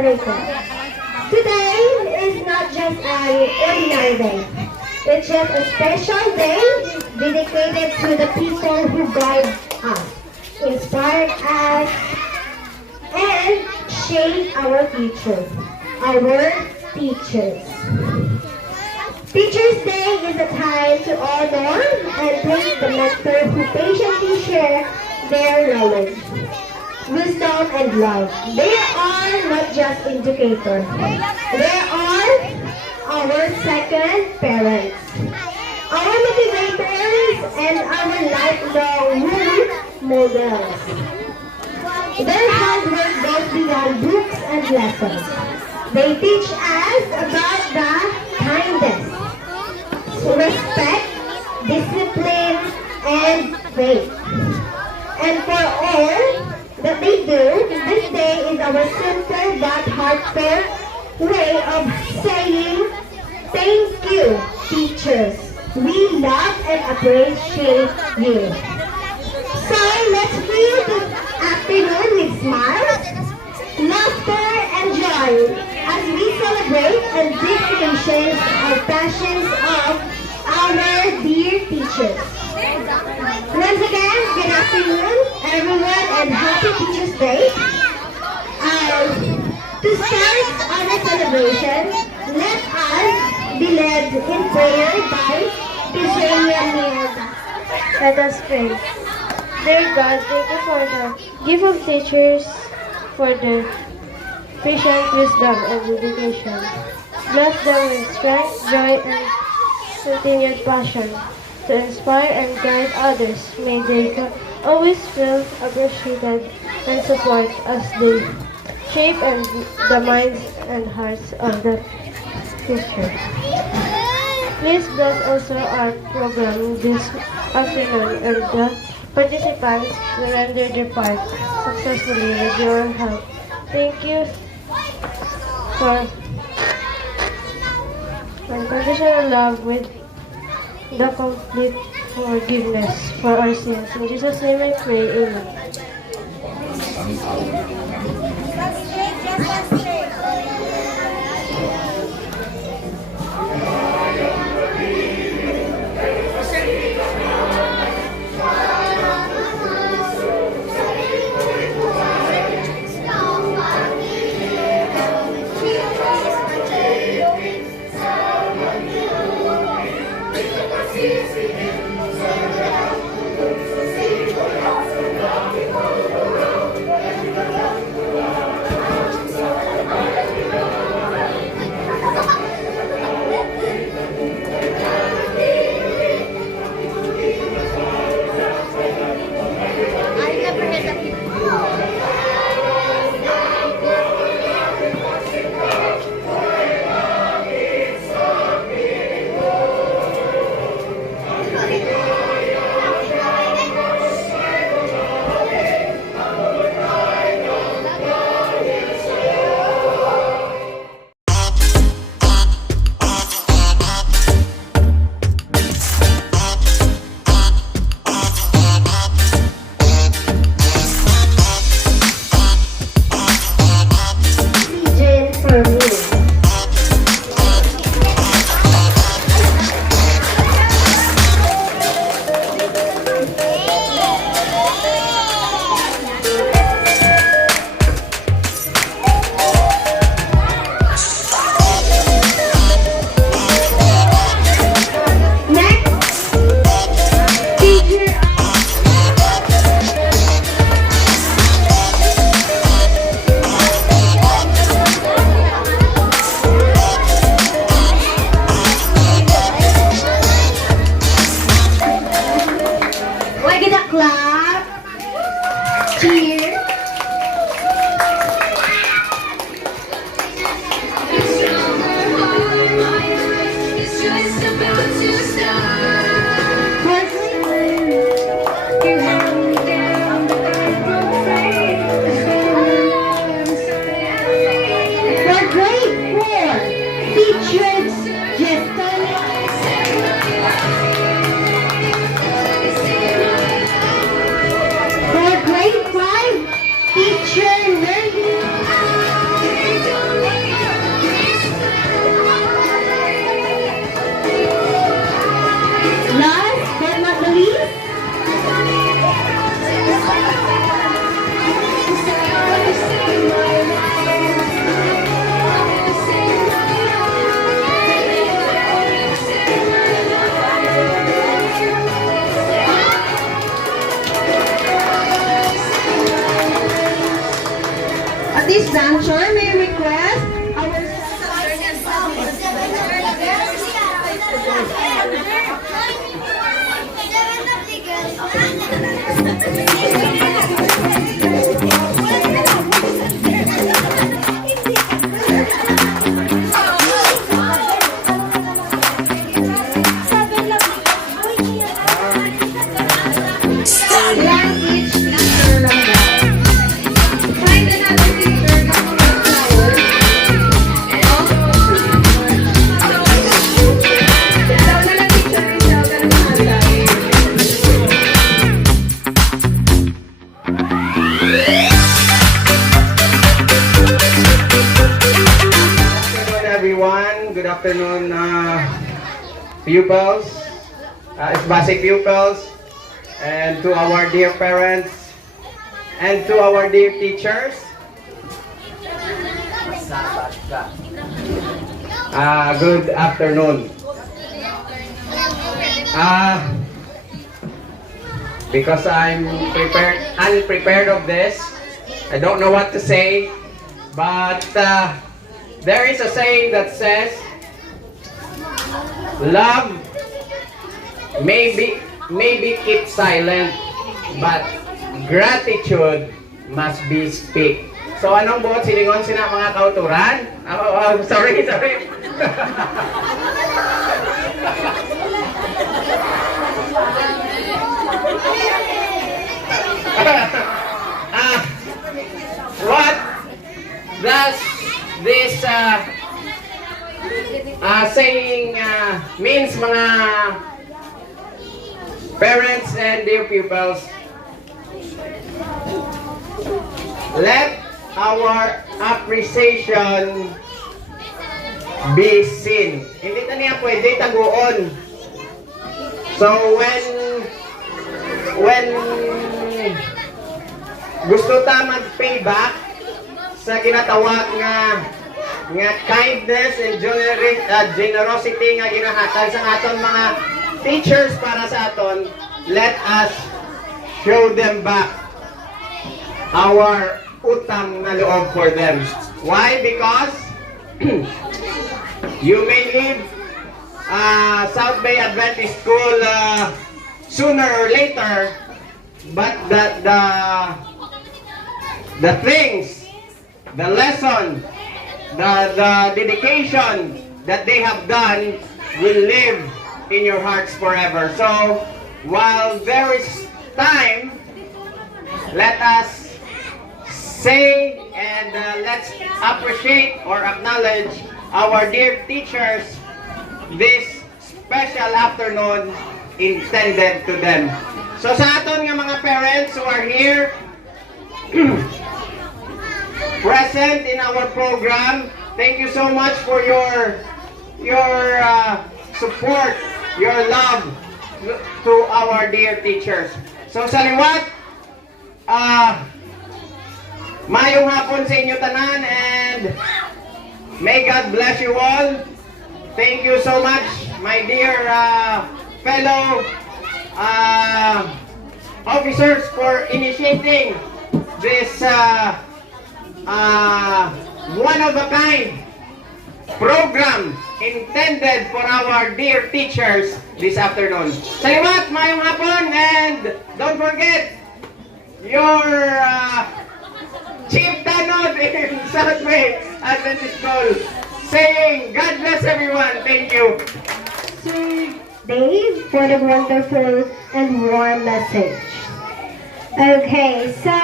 generated. Today is not just an ordinary day. It's just a special day dedicated to the people who guide us, inspired us, and shape our future, our teachers. Teachers' Day is a time to honor and thank the mentor who patiently share their knowledge, wisdom, and love. They are not just educators. They are our second parents, our motivators, and our lifelong role models. Their hard work goes beyond books and lessons. They teach us about the kindness, respect, discipline, and faith. And for all that they do, this day is our simple but heartfelt way of saying thank you, teachers. We love and appreciate you. So let's fill the afternoon with smiles, laughter, and joy as we celebrate and dedication our passions of our dear teachers. Once again, good afternoon, everyone, and happy Teachers' Day. To start our celebration, let us be led in prayer by Tisania Miranda. Let us pray. Dear God, thank you for the gift of teachers, for their patient wisdom and dedication. Bless them with strength, joy, and continued passion to inspire and guide others. May they always feel appreciated and support as they shape and the minds and hearts of the future. Please bless also our program this afternoon and the participants will render their part successfully with your help. Thank you for unconditional love with the complete forgiveness for our sins. In Jesus' name I pray, Amen. juncture, may I request our lang each teacher lang daw. Find another teacher na mga flowers. And also, daw na lang teacher rin daw na nakalagay. Good afternoon, everyone. Good afternoon, pupils, basic pupils, and to our dear parents, and to our dear teachers. Good afternoon. Because I'm unprepared of this, I don't know what to say, but there is a saying that says, love maybe keep silent, but gratitude must be speak. So anong buot silingon sina mga kauturan? Sorry. What does this saying means, mga parents and dear pupils? Let our appreciation be seen. Hindi na niya pwede taguon. So when gusto ta mag-payback sa ginatawag nga kindness and generosity nga ginahatag sa aton mga teachers para sa aton, let us show them back our utang na loob for them. Why? Because you may leave South Bay Adventist School sooner or later, but the things, the lesson, the dedication that they have done will live in your hearts forever. So while there is time, let us say and let's appreciate or acknowledge our dear teachers this special afternoon intended to them. So sa aton nga mga parents who are here present in our program, thank you so much for your support, your love to our dear teachers. So sa liwat, mayong hapon sa inyo tanan, and may God bless you all. Thank you so much, my dear fellow officers, for initiating this one-of-a-kind program intended for our dear teachers this afternoon. Salamat, mayong hapon, and don't forget your Chief Tanod in South Bay Adventist School saying, God bless everyone. Thank you. Sir Dave for the wonderful and warm message. Okay, so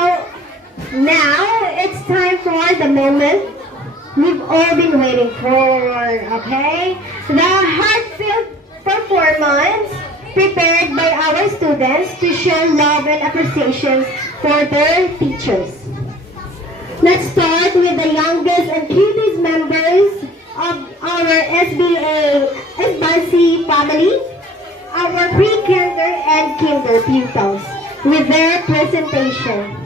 now it's time for the moment we've all been waiting for, okay? The heartfelt performance prepared by our students to show love and appreciation for their teachers. Let's start with the youngest and cutest members of our SBC family, our pre-kinder and kinder pupils, with their presentation.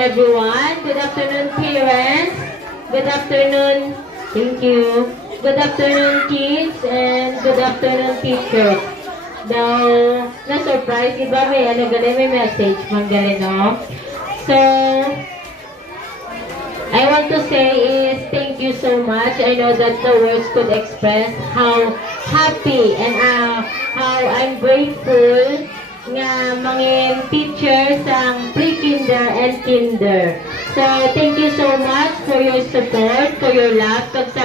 everyone. Good afternoon, parents. Good afternoon. Thank you. Good afternoon, kids. And good afternoon, teachers. Daw, na-surprise, iba may may message, manggaling, no? So, I want to say is thank you so much. I know that the words could express how happy and how I'm grateful nga mga teachers ang pre-kinder and kinder. So, thank you so much for your support, for your love, kag sa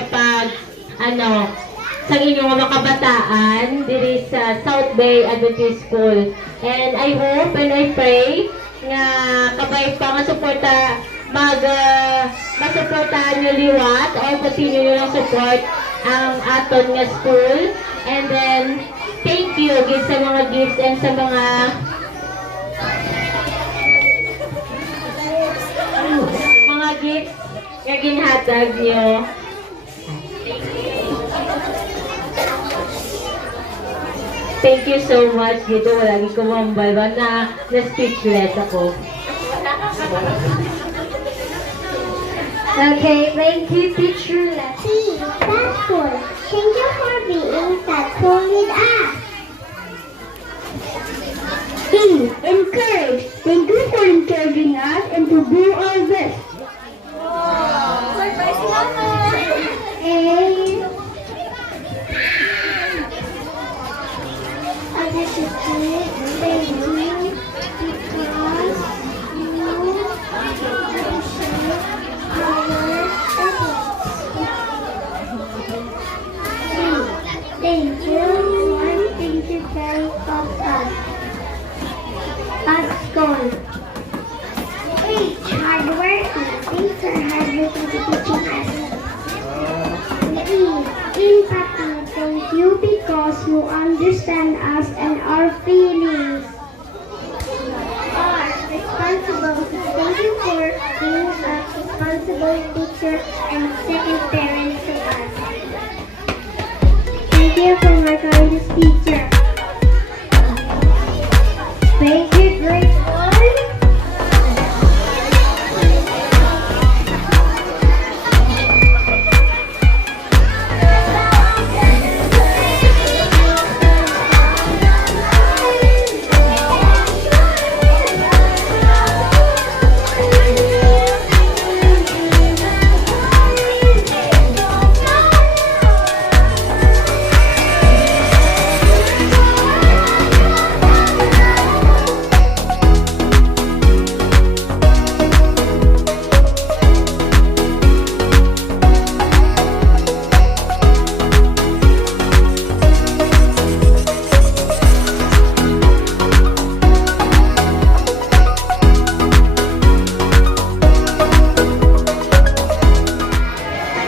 sa inyong mga kabataan diri sa South Bay Adventist School. And I hope and I pray nga kabay pa nga suporta masuportahan nyo liwat o continue nyo lang support ang aton nga school. And then thank you gid sa mga gifts and sa mga gifts nga ginhatag nyo. Thank you so much dito. Wala ko mambal ba na speechless ako. Okay, thank you, Teacher Letty. That's good. Thank you for being thoughtful with us. E. Encourage. Thank you for encouraging us and to do our best. Surprise, Mama! A. Appreciate. Thank you because you appreciate our efforts. Thank you. One thing to carry of us. At school. H. Hard working. Thanks for hard working to teaching us. E. Empathy. Thank you because you understand us and our feelings. R. Responsibility. Thank you for being a responsible teacher and second parent to us. Thank you for my kindest teacher. Thank you, grade 1.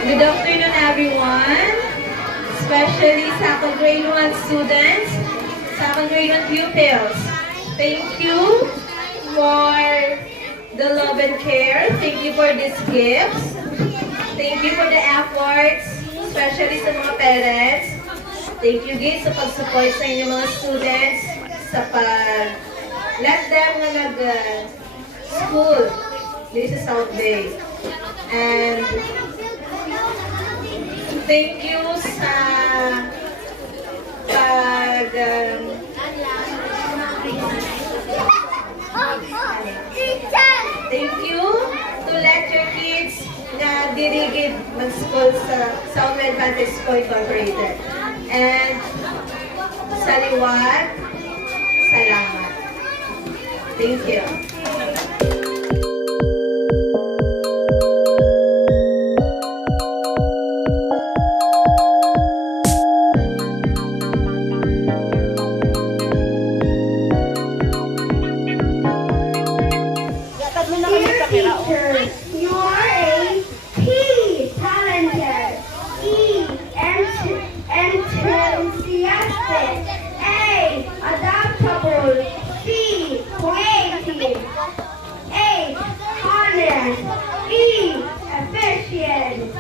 Good afternoon, everyone. Especially sa akong grade 1 students, sa akong grade 1 pupils. Thank you for the love and care. Thank you for these gifts. Thank you for the efforts, especially sa mga parents. Thank you guys sa pag-support sa inyong mga students, sa let them nga nag-school dito sa South Bay. And thank you sa thank you to let your kids na dirigid mag-school sa South Adventist School Incorporated. And sa liwat, salamat. Thank you. Teachers, you are a T, talented, E, enthusiastic, A, adaptable, C, creative, H, honest, E, efficient,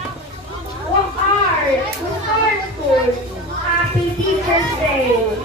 R, resourceful. Happy Teacher's Day.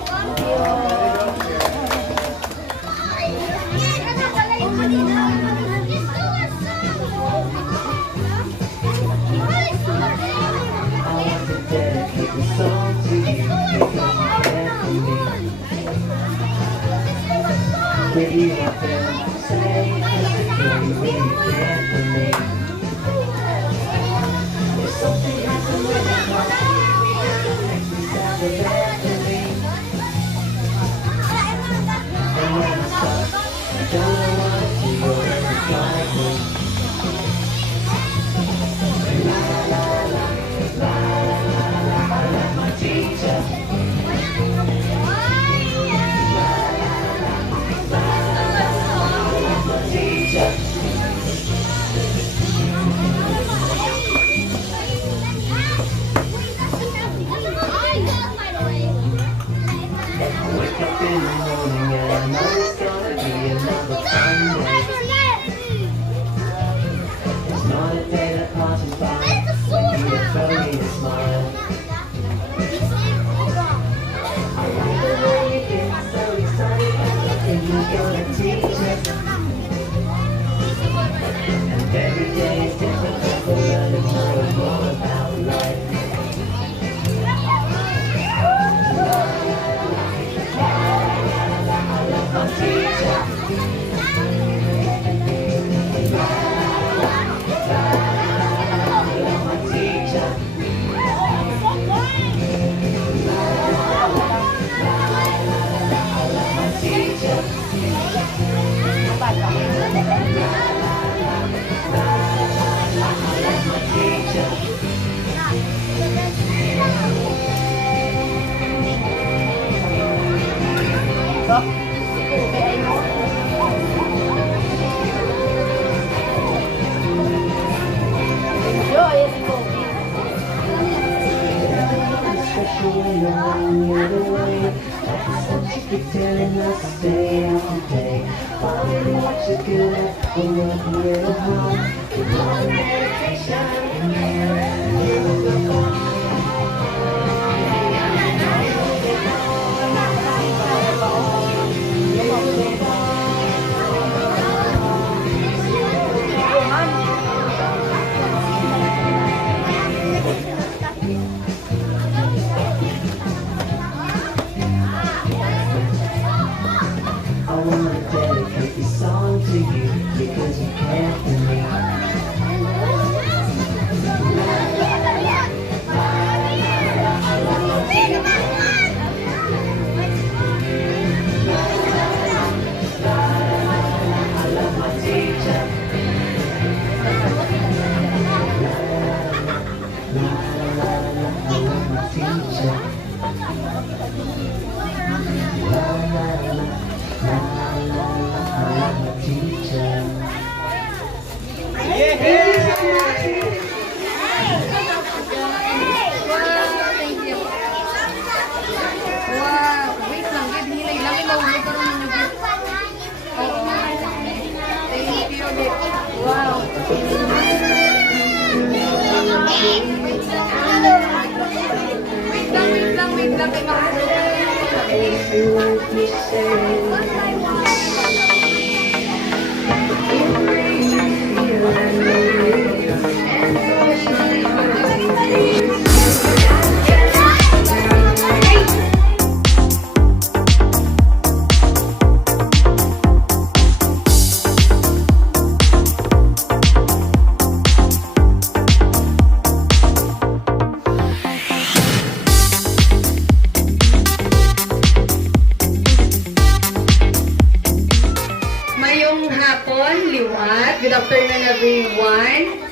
Mayong hapon, liwat. Good afternoon everyone.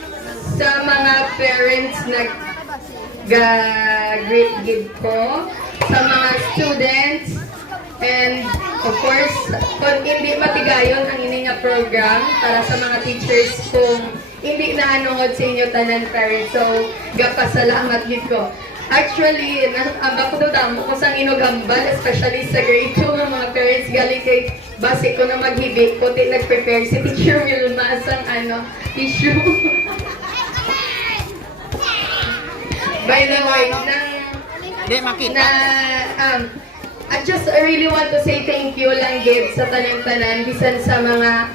Sa mga parents nag-greet give ko, sa mga students, and of course, kung hindi matigayon ang ini nga program, para sa mga teachers kung hindi naanood sa inyo tanan parents. So, gapasalamat gid ko. Actually, ang ko damo ko sang inugambal, especially sa grade 2 ng mga parents galing kay base ko na maghibik ko, nag-prepare si Teacher Wilma sang tissue. By the way, I just really want to say thank you lang gid sa tanan-tanan bisan sa mga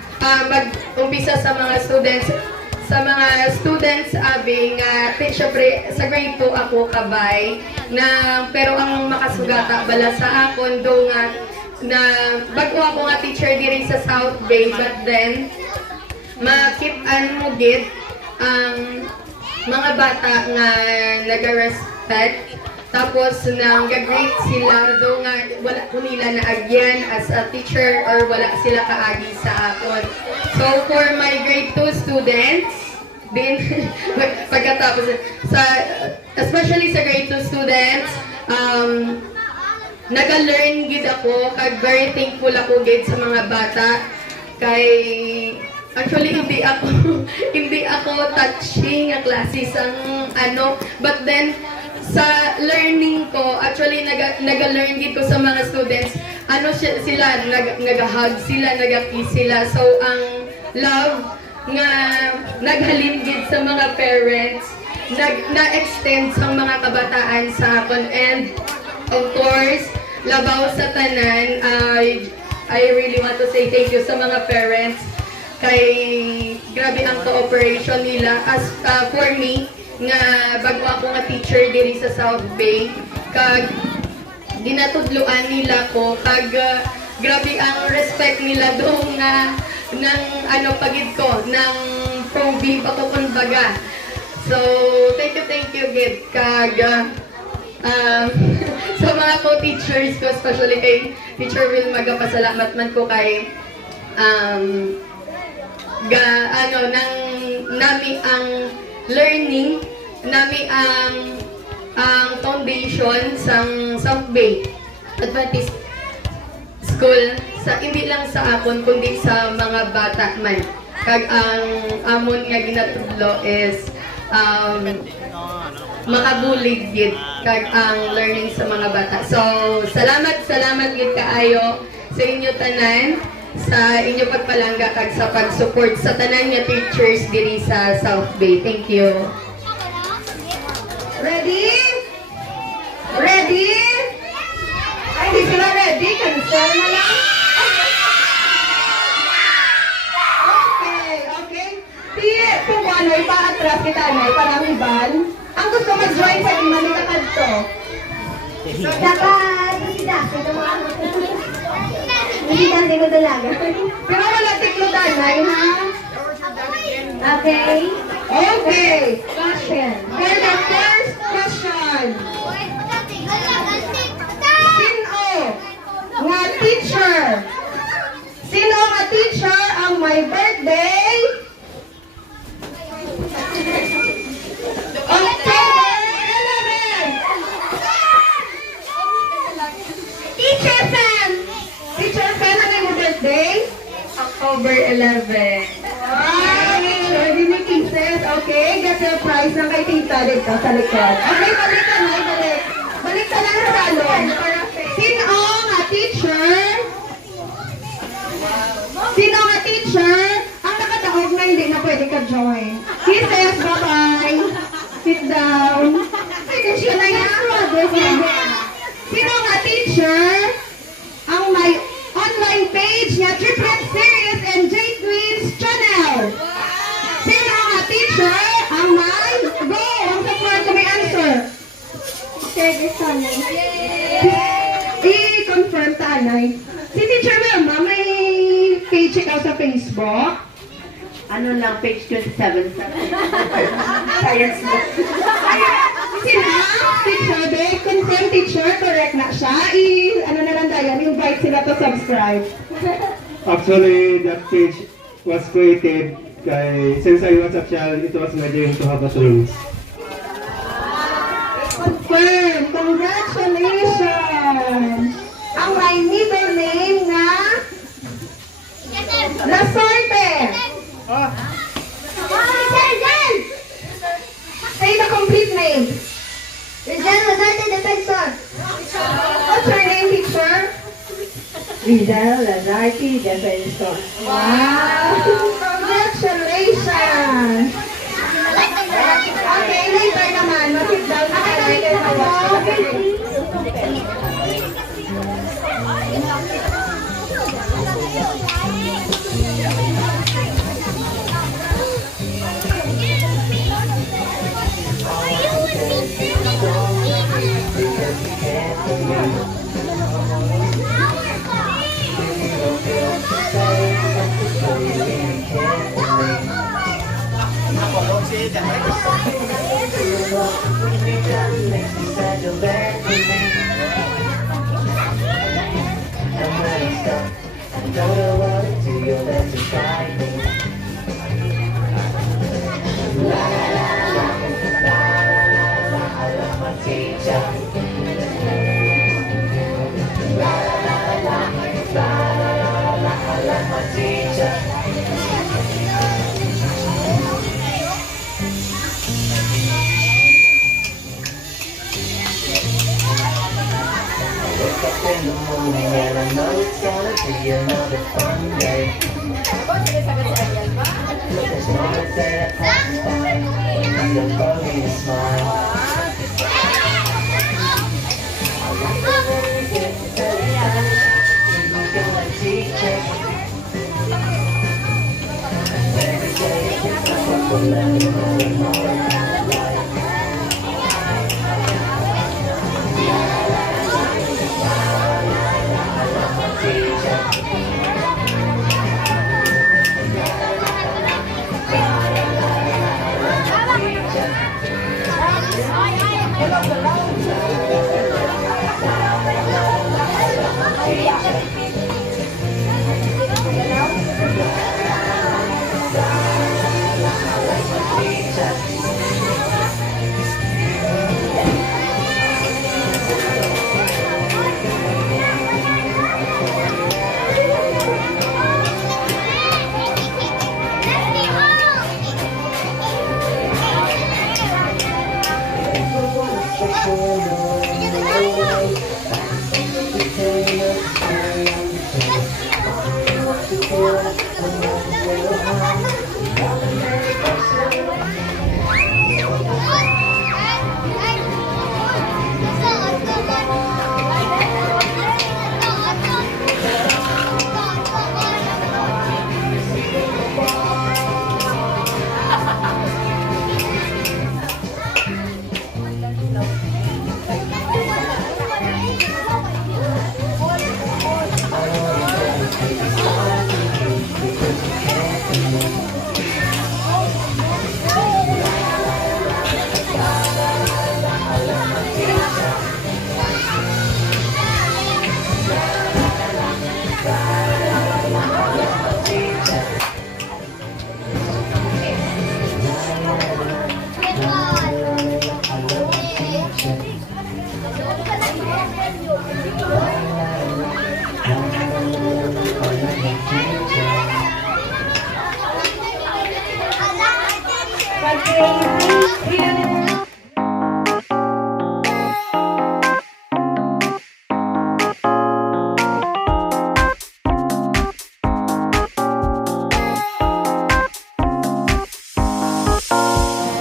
mag-umpisa sa mga students abing syempre sa grade 2 ako kabay na pero ang makasugata bala sa akon do nga na bago ako nga teacher diri sa South Bay, but then makit-an mo gid ang mga bata nga naga-respect, tapos nang ga-great sila do nga wala ko nila na agyan as a teacher or wala sila kaagi sa akon. So for my grade 2 students, din pagkatapos sa especially sa grade 2 students, naga-learn gid ako kag very thankful ako gid sa mga bata kay actually hindi ako hindi ako touching nga klase sang ano, but then sa learning ko actually naga-learn gid ko sa mga students ano sila naga-hug sila, naga-kiss sila, so ang love nga naghalin gid sa mga parents na-extend sa mga kabataan sa akon. And of course, labaw sa tanan, I really want to say thank you sa mga parents kay grabe ang cooperation nila as for me nga bago ako nga teacher diri sa South Bay, kag ginatudluan nila ko kag grabe ang respect nila doon nga ng ano pagid ko ng probing pa ko kumbaga. So thank you gid kag sa mga co-teachers ko, especially kay Teacher Will, magapasalamat man ko kay nami ang learning, nami ang foundation sang South Bay Adventist School sa hindi lang sa akon kundi sa mga bata man. Kag ang amon nga ginatudlo is makabulig gid kag ang learning sa mga bata. So salamat gid kaayo sa inyo tanan sa inyo pagpalangga kag sa pag-support sa tanan nga teachers diri sa South Bay. Thank you. Ready? Ready? Ay, hindi sila ready. Cancel na lang. Okay. Kung ano, ipa-atras kita na, iparamiban. Ang gusto mag-join sa Imani Kakadto. Dapat, kasi ito mga hindi kasi ko talaga. Pero wala tiklutan na, ha? Okay. Okay. Question. For the first question. Sino nga teacher ang may birthday October 11? Teacher Fan! Teacher Fan, ano yung birthday? October 11. Wow! Ready ni Kisses? Okay, get your prize ng kay tita dito sa likod. Okay, balik ka na, balik. Balik ka lang sa salon. Sino nga teacher? Sino nga teacher ang nakataog na hindi na pwede ka-join? Kisses, bye-bye. Sit down. Ay, kasi na yan. Sino nga teacher ang may online page niya, Triplet Series and J-Twins Channel? Sino nga teacher ang may go? Ang support ko may answer. Okay, this one. I-confirm tanay. Si Teacher Wilma, may page ikaw sa Facebook? Ano lang, page 27. Science book. Sina? Teacher, they confirm teacher, correct na siya. Ano na lang tayo, invite sila to subscribe. Actually, that page was created since I was a child, it was my dream to have a twins. Confirm! Congratulations! Ang may middle name na Lasorte! Say the complete name. Rizal Lazarte Defensor. What's your name, teacher? Rizal Lazarte Defensor. Wow! Congratulations! Okay, later naman. Masit down na kayo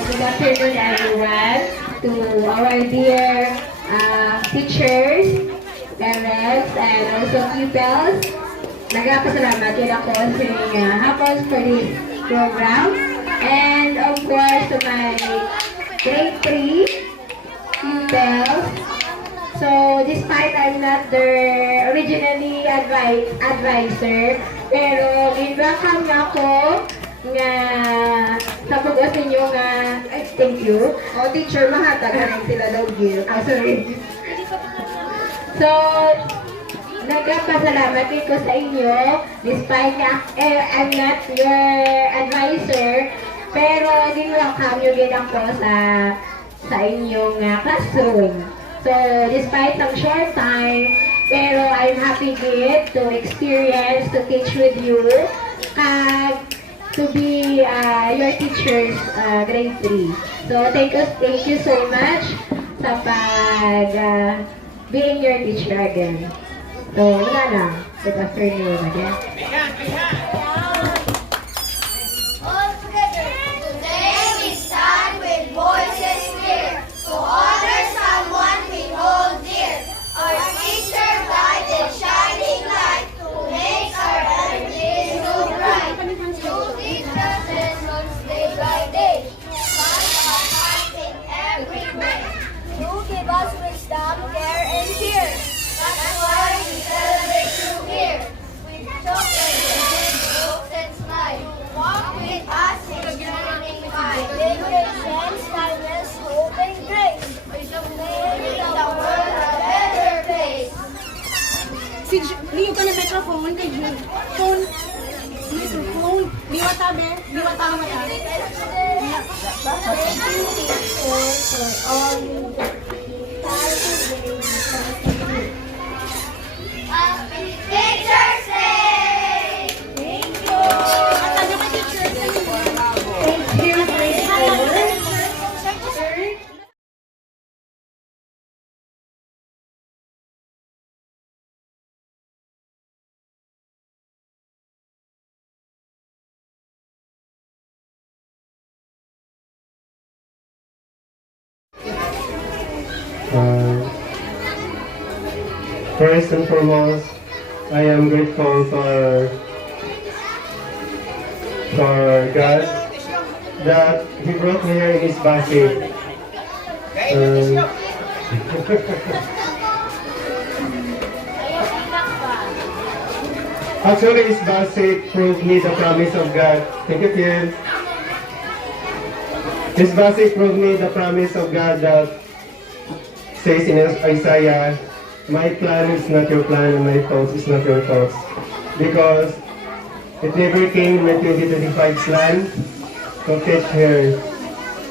Good afternoon, everyone. To our dear teachers, parents, and also pupils. Nagpapasalamat din ako sa inyong hapon for this program. And of course, to my grade 3 pupils. So, despite I'm not their originally advisor, pero in-welcome na ako nga sa pag-uwas ninyo nga, ay, thank you. O, teacher, mahatag rin sila daw gift. Sorry. So, nagpapasalamat din ko sa inyo, despite na I'm not your advisor, pero din-welcome nyo din ako sa inyong classroom. So, despite some short time, pero I'm happy din to experience, to teach with you, to be your teachers grade 3. So, thank you so much sa being your teacher again. So, wala lang. Good afternoon again. All together, today we stand with voices clear to honor someone we hold dear. Our teacher guided shining light to make our everyday so bright. To teach us lessons day by day, guide our hearts in every way. You give us wisdom, care, and cheer. That's why we celebrate you here. With chocolate. Teacher's Day! Thank you! First and foremost, I am grateful for God that He brought me here in His basket. Actually, His basket proved me the promise of God. Thank you, kids. His basket proved me the promise of God that says in Isaiah, my plan is not your plan and my thoughts is not your thoughts. Because it never came in my 2025 plan to teach here.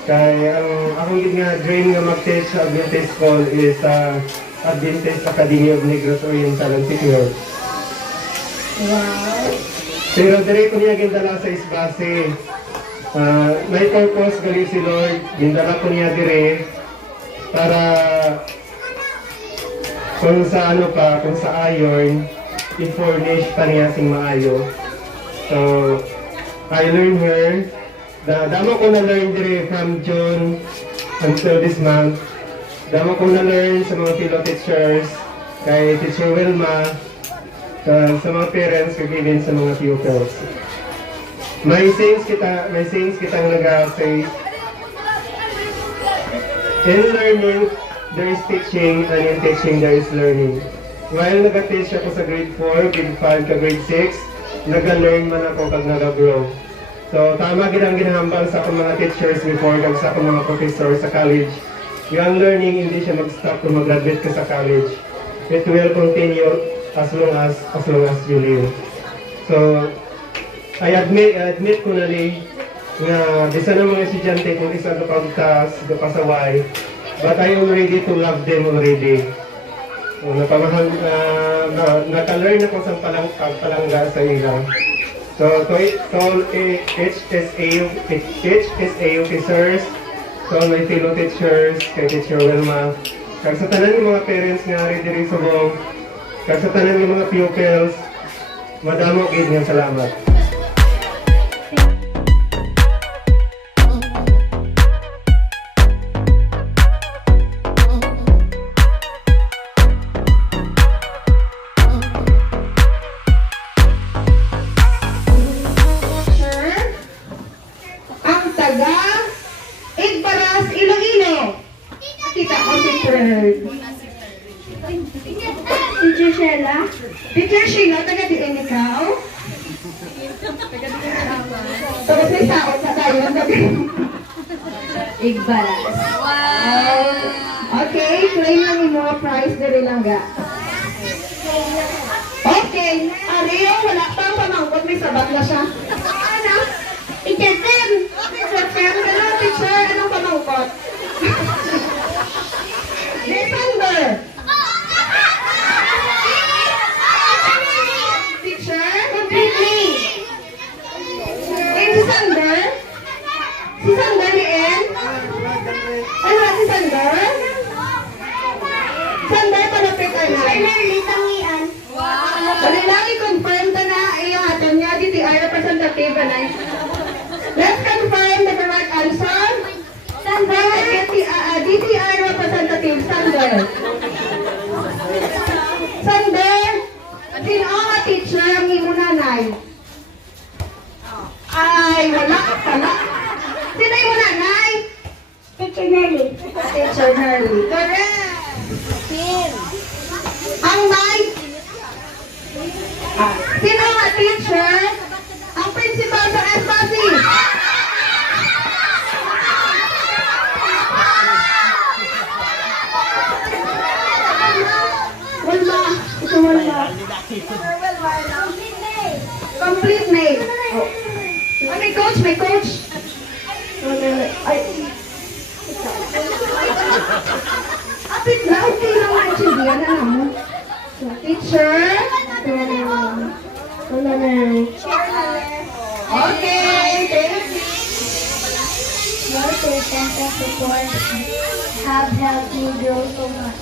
Kaya ang akong nga dream nga mag-teach sa Adventist School is Adventist Academy of Negros Oriental and Signor. Wow. Pero dire ko niya gindala sa isbase. May purpose gali si Lord, gindala ko niya dire para kung sa kung sa ayon, i-furnish pa niya sing maayo. So, I learned her. Damo ko na-learn dire from June until this month. Damo ko na-learn sa mga fellow teachers, kay Teacher Wilma, sa mga parents, kay even sa mga pupils. May sayings kitang nag-say, in learning, there is teaching, and in teaching, there is learning. While nag-teach ako sa grade 4, grade 5, ka grade 6, nag-learn man ako kag nag-grow. So, tama ginang ginahambal sa akong mga teachers before, kag sa akong mga professor sa college. Yung learning, hindi siya mag-stop kung mag-graduate ka sa college. It will continue as long as you live. So, I admit ko na ni nga bisa na mga estudyante kung isa kapagtas, kapasaway, but I am ready to love them already. So, naka-learn ako sa palangga sa ilang. So, to all HSA officers, to all my fellow teachers, kay Teacher Wilma, kag sa tanan ng mga parents nga rin diri subong, kag sa tanan ng mga pupils, madamo gid nga salamat. Ang taga Igbaras, Iloilo. Kita ko si Fred. Teacher Sheila. Teacher Sheila, taga diin ikaw? Tapos may saot sa tayo. Igbaras. Wow. Okay, claim lang yung mga prize na rin lang ga. Okay, Ariyo, wala pang pamangkot, may sabat na siya. Ano? Iketin! Teacher, ano, teacher, anong pamangkot? December! Teacher, completely! In December? Si Sander ni En? Ano ba si Sander? Sander, palapit ano? Sander, tangian. Wala lang i-confirm ta na iyong aton niya, DTI representative na. Let's confirm the correct answer. Sander, DTI representative, Sander. Sander, sino ang teacher ang imo nanay? Ay, wala. Sino yung nanay? Teacher Nerly. Teacher Nerly. Correct. Ang may? Sino nga teacher? Ang principal sa Espasi. Walma. Ito Walma. May coach, may coach. Ay. Apit na, okay lang ang chibiyan na mo. Teacher. Okay, thank you. Your patience and support have helped me grow so much.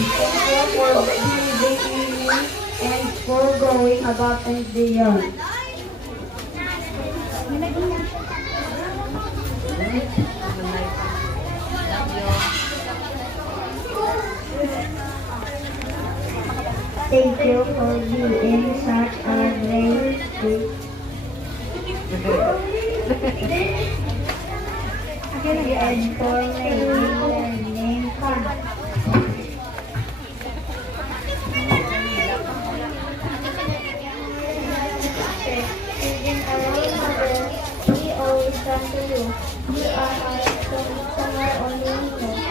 Thank you for believing me and for going above and beyond. Thank you for being such a great and for making learning fun. Being a role model, we always come to you. You are our somewhere only we know.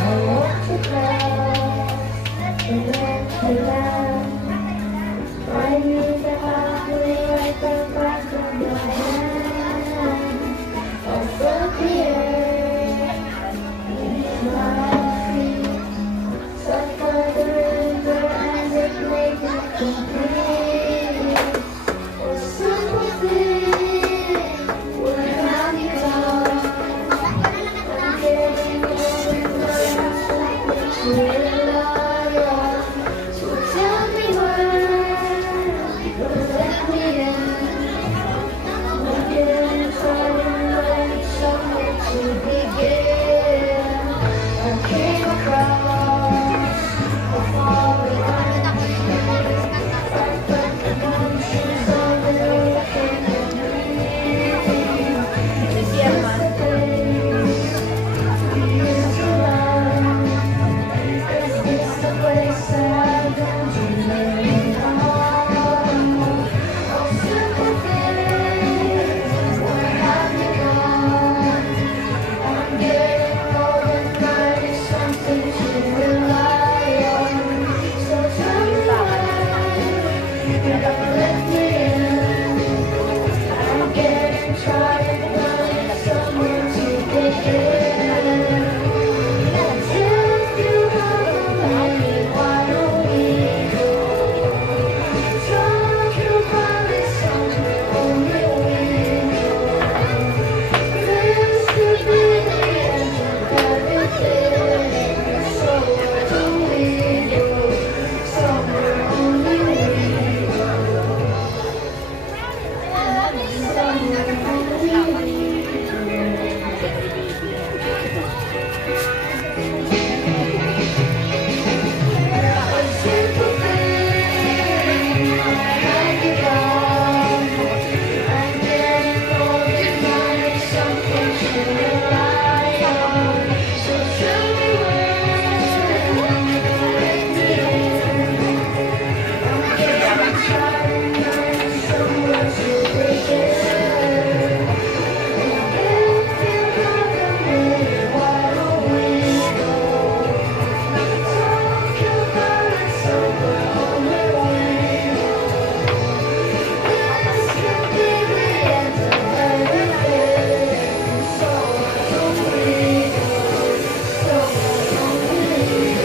I walk to class and went to land. I knew the pathway right the back of your hand. I felt the air beneath my feet. Sat by the river and it made me complete. A simple thing, where have you gone? I'm getting older, something to rely on. So tell me where, let me in. I'm getting tired and somewhere to begin. I came across a falling island. I felt the motions of the ocean and it's just a place we used to love. It's the place I've gone to learn how. Oh, simple things, where have you gone? I'm getting old and I need something to rely on. So tell me why you don't let me in. I'm getting tired and I need somewhere to begin. If you have a minute, why don't we go? Talk about it somewhere only we know. This could be the end of everything. So where do we go? Somewhere only we know. Somewhere only we know. A simple thing, where have you gone? I'm getting old and I need something to rely on. So tell me where, let me in. I'm getting tired and I need somewhere to begin. If you have a minute, why don't we go? Talk about it somewhere only we know. This could be the end of everything. So why don't we go? Somewhere only we know.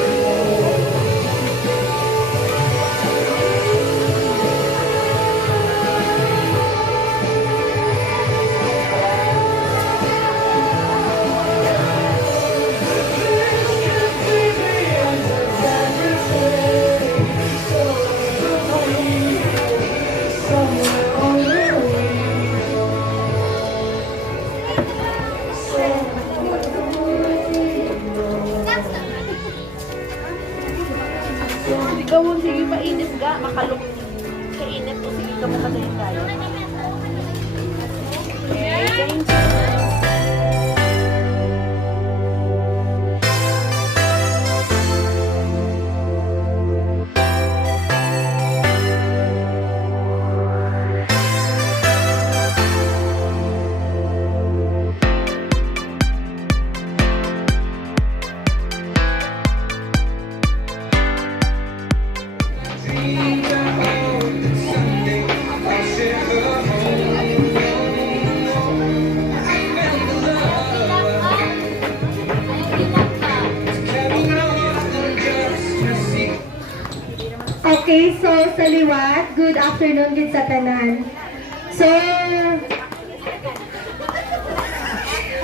Ikaw, sige, mainit ka. Makalok. Kainit o sige ka mo kadayin tayo. Okay, thank you. Okay, so sa liwat, good afternoon din sa tanan. So,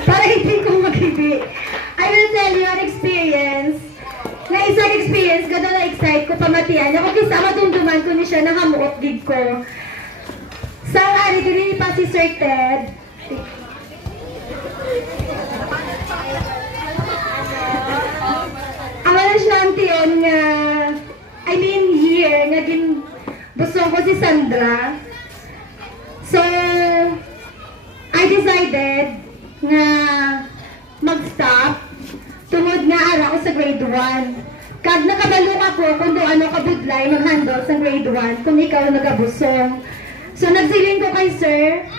para hindi ko maghibi, I will tell you an experience. Na isang experience, ganda na excite ko, pamatian. Ako kisa madumduman ko ni siya, nakamuot gig ko. Sa ari, dili pa si Sir Ted. Ang wala siya ang tiyon nga, year, naging gusto ko si Sandra. So, I decided na mag-stop tungod na ara ko sa grade 1. Kag nakabalong ako kung do ano kabudlay mag-handle sa grade 1 kung ikaw nagabusong. So, nagsiling ko kay sir,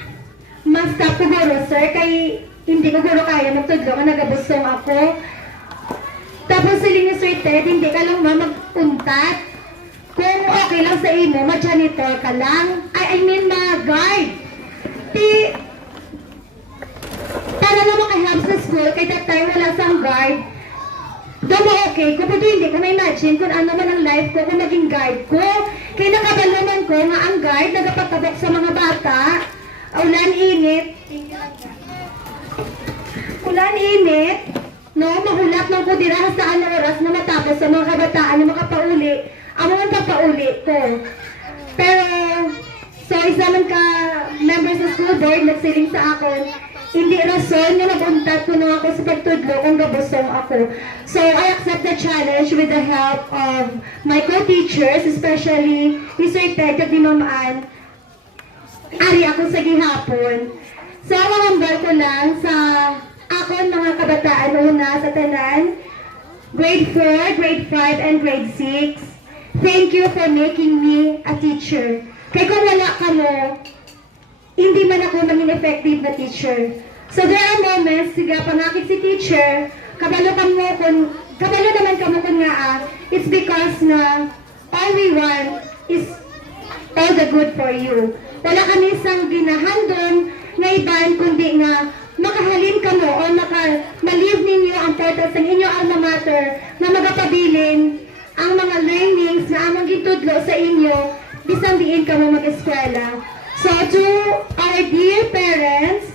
mag-stop ko guro sir, kay hindi ko guro kaya magtudlo ka nagabusong ako. Tapos siling ni Sir Ted, hindi ka lang mag-untat. Kung okay lang sa imo, ma-janitor ka lang. I mean, ma-guard. Para na makahelp sa school, kay that time wala sang guard. Doon mo okay ko, pero hindi ko ma-imagine kung ano man ang life ko kung maging guard ko. Kaya nakabaluman ko nga ang guard, nagapatabok sa mga bata. Ulan init. Ulan init. No, mahulap lang ko dira sa anong oras na matapos sa mga kabataan na makapauli. Amo ang papauli ko. Pero, so isa man ka member sa school board nagsiling sa akon, hindi rason na nabuntat ko na ako sa pagtudlo kung gabusong ako. So, I accept the challenge with the help of my co-teachers, especially Mr. Ted at ni Ma'am Ann. Ari ako sa gihapon. So, mahambal ko lang sa akon mga kabataan una sa tanan, grade 4, grade 5, and grade 6. Thank you for making me a teacher. Kaya kung wala ka mo, hindi man ako maging effective na teacher. So there are moments, siga pangakit si teacher, kabalo naman ka mo kung nga it's because na all we want is all the good for you. Wala kami isang ginahandon na iban, kundi nga makahalin ka mo o malive ninyo ang portal sa inyo alma mater na magapabilin ang mga learnings na among gitudlo sa inyo bisang diin ka mo mag-eskwela. So to our dear parents,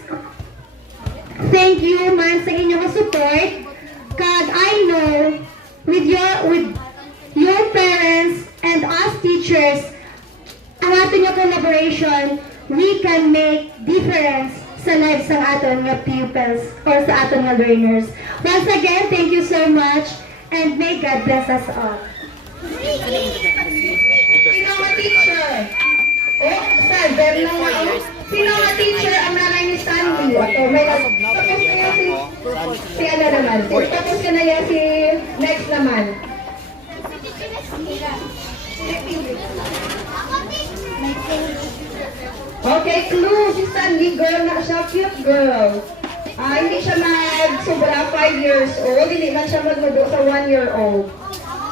thank you man sa inyong support. Kag I know with your parents and us teachers, ang ating nga collaboration, we can make difference sa lives ng aton nga pupils or sa aton nga learners. Once again, thank you so much and may God bless us all. Sino nga teacher? Oh, Sander na nga. Sino nga teacher ang nanay ni Sandy? May tapos na yan si ano naman. Tapos ka na yan si next naman. Okay, clue. Si Sandy, girl na siya. Cute girl. Hindi siya sobra 5 years old. Hindi man siya magmudo sa 1 year old.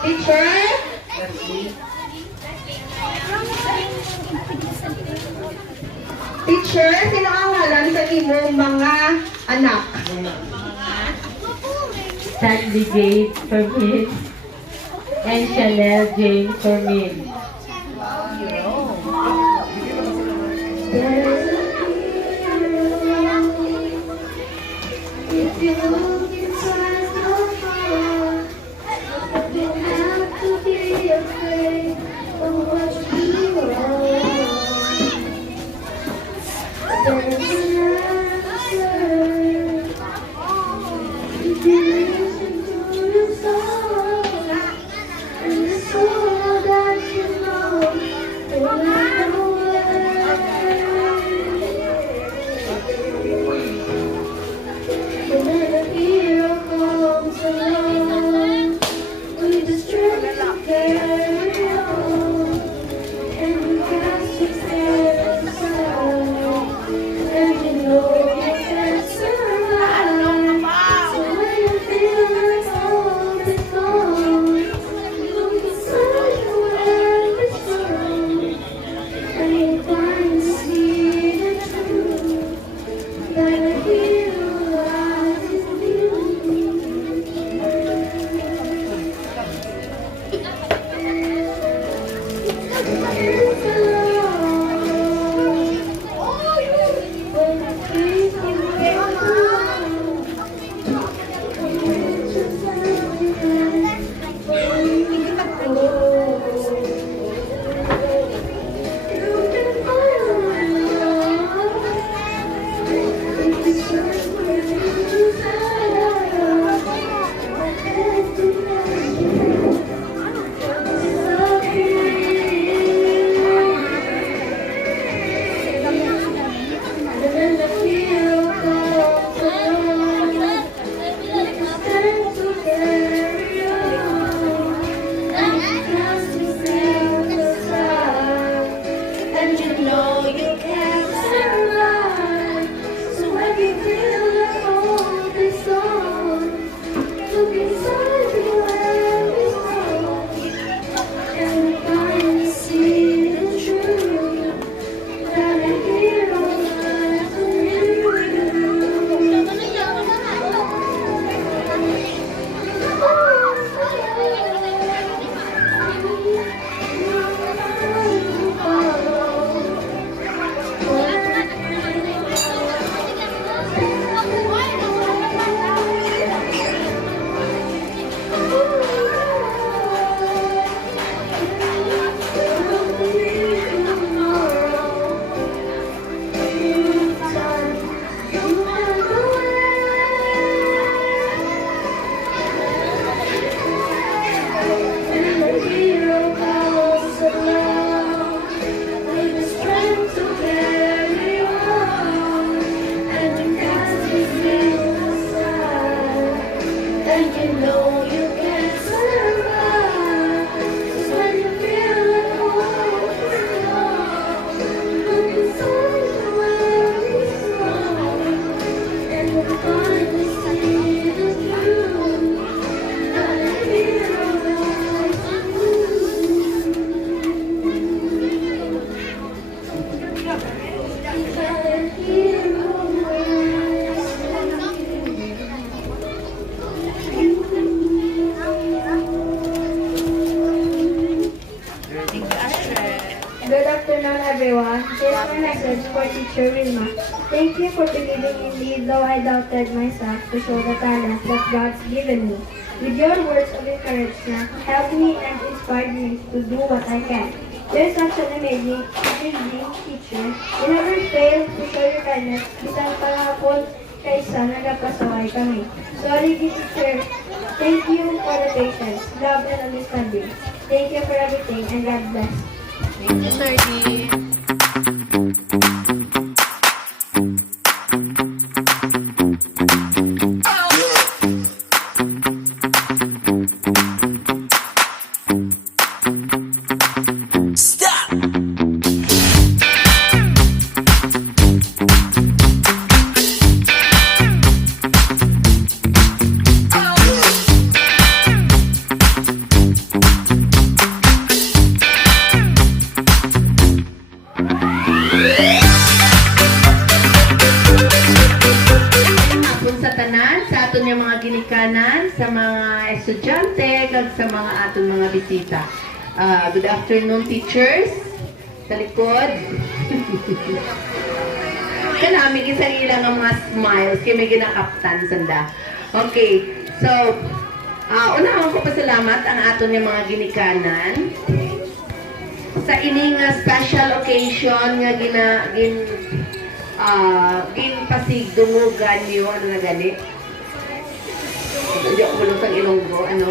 Teacher? Teacher, sino ang ngalan sa imong mga anak? Sandy Jade Fermin and Chanel Jane Fermin. If you look inside your heart, you have to be afraid of what you are. There's an answer if you listen to your soul, and the soul that you know will not know where. Good afternoon, everyone. Here's my message for Teacher Wilma. Thank you for believing in me, though I doubted myself, to show the talent that God's given me. With your words of encouragement, help me and inspire me to do what I can. You're such an amazing teacher. You never fail to show your kindness. Bisan panghapon kaysa nagapasaway kami. Sorry, teacher. Thank you for the patience, love, and understanding. Thank you for everything, and God bless. Thank you, Sir D. Hapon sa tanan, sa aton yung mga ginikanan, sa mga estudyante, kag sa mga aton mga bisita. Good afternoon, teachers. Sa likod. Kanami sa ilang ang mga smiles, kaya may ginakaptan sanda. Okay, so, unahon ko pasalamat ang aton yung mga ginikanan sa ining special occasion nga ginpasigdungugan niyo, ano na gani? Hindi ako bulong sa Ilonggo, ano?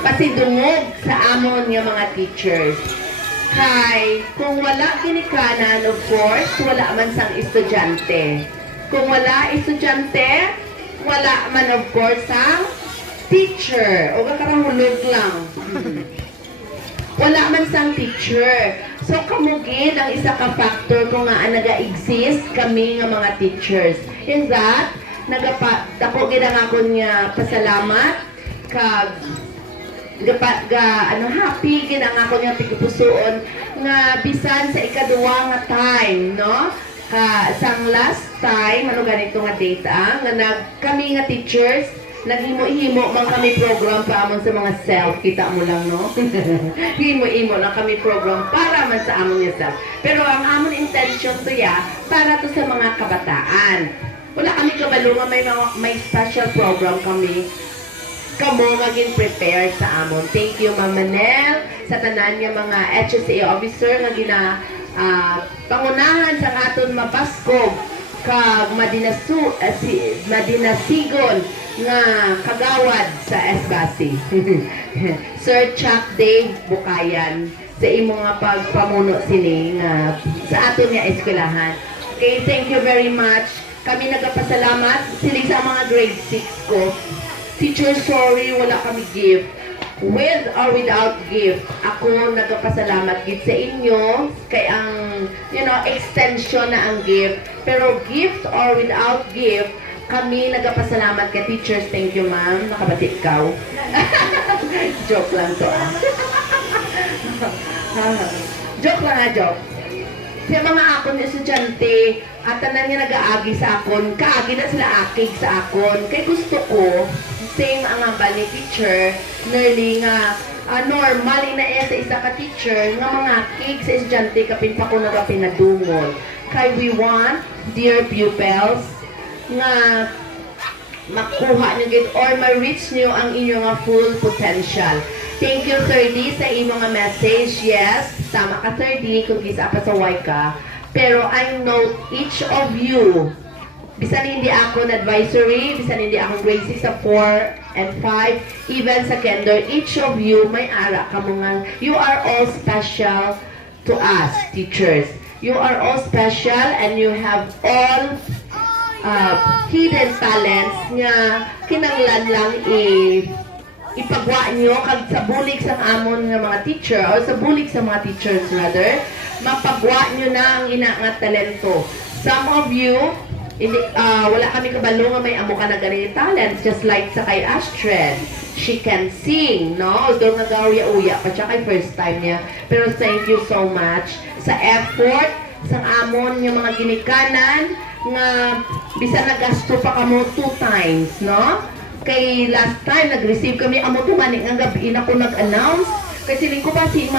Pasidungog sa amon nga mga teachers. Kay, kung wala ginikanan, of course, wala man sang estudyante. Kung wala estudyante, wala man of course sang teacher. O kakarahulog lang. Wala man sang teacher. So, kamugin ang isa ka factor kung nga naga-exist kami nga mga teachers. In that, dako gid ang akon nga pasalamat kag happy gid ang akon nga tigpusoon nga bisan sa ikaduwa nga time, no? Sang last time, ano ganito nga data, nga kami nga teachers naghimo-himo man kami program pa amon sa mga self. Kita mo lang, no? Himo-himo lang kami program para man sa amon nga self. Pero ang amon intention to para to sa mga kabataan. Wala kami kabalo nga may special program kami. Kamo nga prepare sa amon. Thank you, Ma'am Manel, sa tanan nga mga HSA officer nga pangunahan sa aton mapaskog kag madinasigon nga kagawad sa SBASI. Sir Chuck Dave Bukayan sa imong nga pagpamuno sini nga sa aton nga eskwelahan. Okay, thank you very much. Kami nagapasalamat sili sa mga grade 6 ko. Teacher, sorry wala kami gift. With or without gift, ako nagapasalamat gid sa inyo kay ang extension na ang gift. Pero gift or without gift, kami nagapasalamat kay teachers. Thank you, ma'am. Nakabati ikaw. Joke lang to, Joke lang, joke. Sa mga akon estudyante, at tanan nga nag-aagi sa akon, kaagi na sila akig sa akon. Kay gusto ko, same ang ambal ni teacher, nearly nga normal ina sa isa ka teacher, nga mga akig sa estudyante kapin pa ko pinadungol. Kay we want, dear pupils, nga makuha nyo or ma-reach nyo ang inyong full potential. Thank you, 30, sa inyong message. Yes, tama ka, 30, kung kisa pa sa ka. Pero I know each of you, bisan hindi ako na advisory, bisan hindi ako grade 6 sa 4 and 5, even sa kinder, each of you may ara ka mga, you are all special to us, teachers. You are all special and you have all hidden talents nga kinanglan lang ipagwa nyo kag sa bulig sa amon nga mga teacher or sa bulig sa mga teachers rather, mapagwa nyo na ang ina nga talento. Some of you, wala kami kabalo nga may amo ka na ganito talents, just like sa kay Astrid. She can sing, no? Although nag-uya-uya pa siya kay first time niya. Pero thank you so much sa effort, sa amon nga mga ginikanan, nga bisa nagasto pa kamo 2 times, no? Kay last time nag-receive kami amo tumani nga gabi na ko nag-announce kasi ko pa si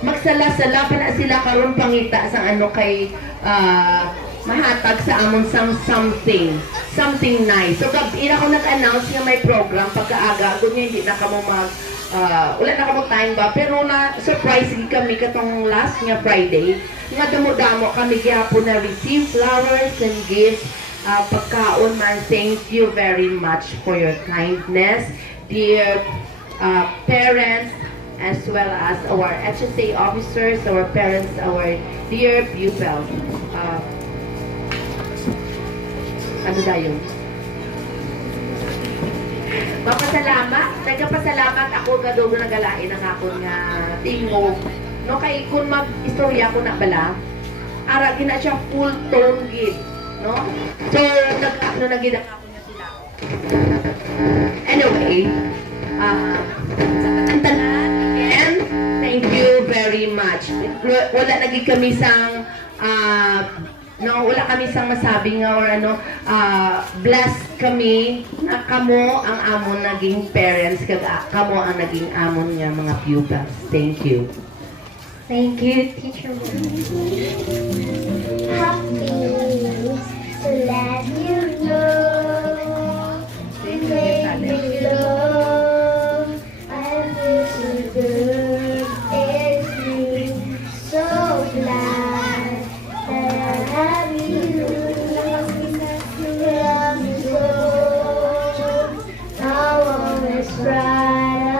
magsala-sala pa na sila karon pangita sa ano kay mahatag sa amon something nice. So gabi na ko nag-announce nga may program pagkaaga kun hindi na kamo mag wala na kamo time ba pero na surprise kami katong last nga Friday nga damo-damo kami gyapon na receive flowers and gifts pagkaon man. Thank you very much for your kindness, dear parents, as well as our HSA officers, our parents, our dear pupils. Ano dayon? Nagpasalamat ako kadug na galain ang akon nga tingog. No kay kun mag-istorya ko na bala, ara gina siya full tone gift, no? So nagid ang akon nga sila. Anyway, ang tanan again, thank you very much. Wala lagi kami sang wala kami sang masabi nga or blessed kami na kamo ang amon naging parents kag kamo ang naging amon nga mga pupils. Thank you. Thank you, Teacher. Happy to let you know we make me love. I feel so good. It's me so glad that I have you. You love me so. I'll always right.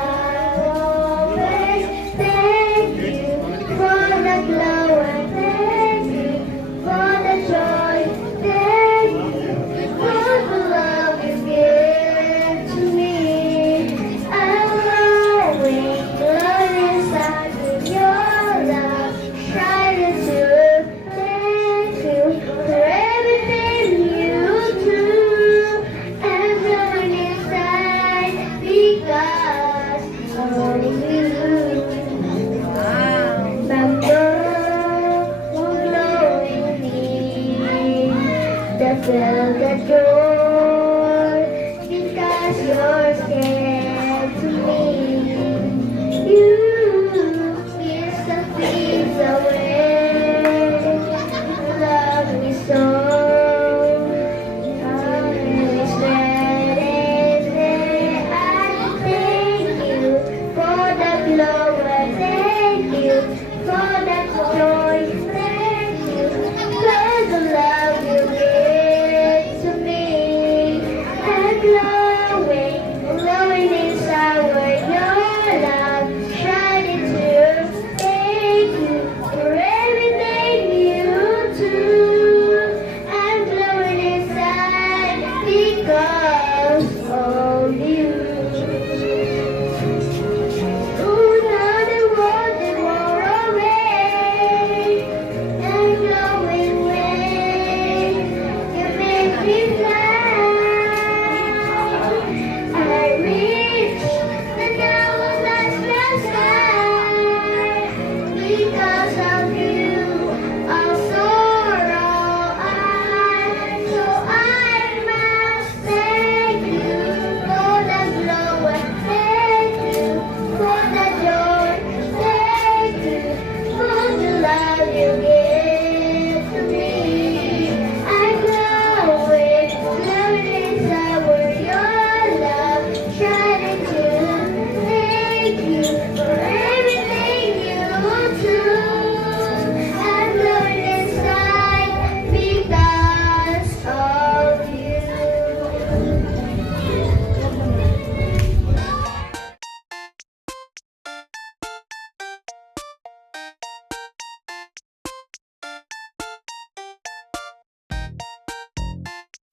I'll always thank you for the glow and thank you for the joy. Thank you for the love you give to me. I'm growing, blood inside with your love shining through. Thank you for everything you do. I'm growing inside because of you. Remember, won't glow in me. The feel the joy because you're scared to me. You kiss the things away. You love me so. I'm really sweating. I thank you for the glow and thank you for the joy. Thank you for the love you give to me. I'm glowing, glowing inside where your love shining through. Thank you for everything you do. I'm glowing inside because of you. Oh, now the world is far away. I'm glowing way. You make me fly. I reach the boundless sky because of you. I'll soar all high. So I must thank you for the glow and thank you for the joy. Thank you for the love you give to me. I'm glowing, glowing inside where your love shining through. Thank you for everything you do. I'm glowing inside because of you.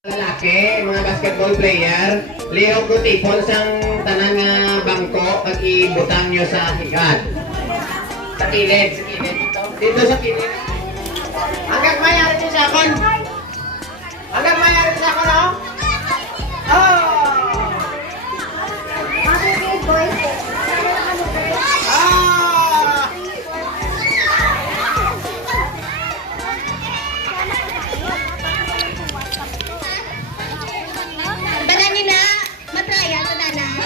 Lalaki, mga basketball player, lihok ko tipon sang tanan nga bangko pag ibutang nyo sa higat. Sa kilid, dito. Dito sa kilid. Hanggang mayari nyo sa akon. Hanggang mayari nyo sa akon, oh. Oh! Ah! Tanan niyo na, matraya sa tanan.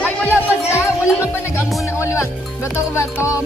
Ay, wala pa siya. Wala ka pa nag-amuna. Wala. Bato.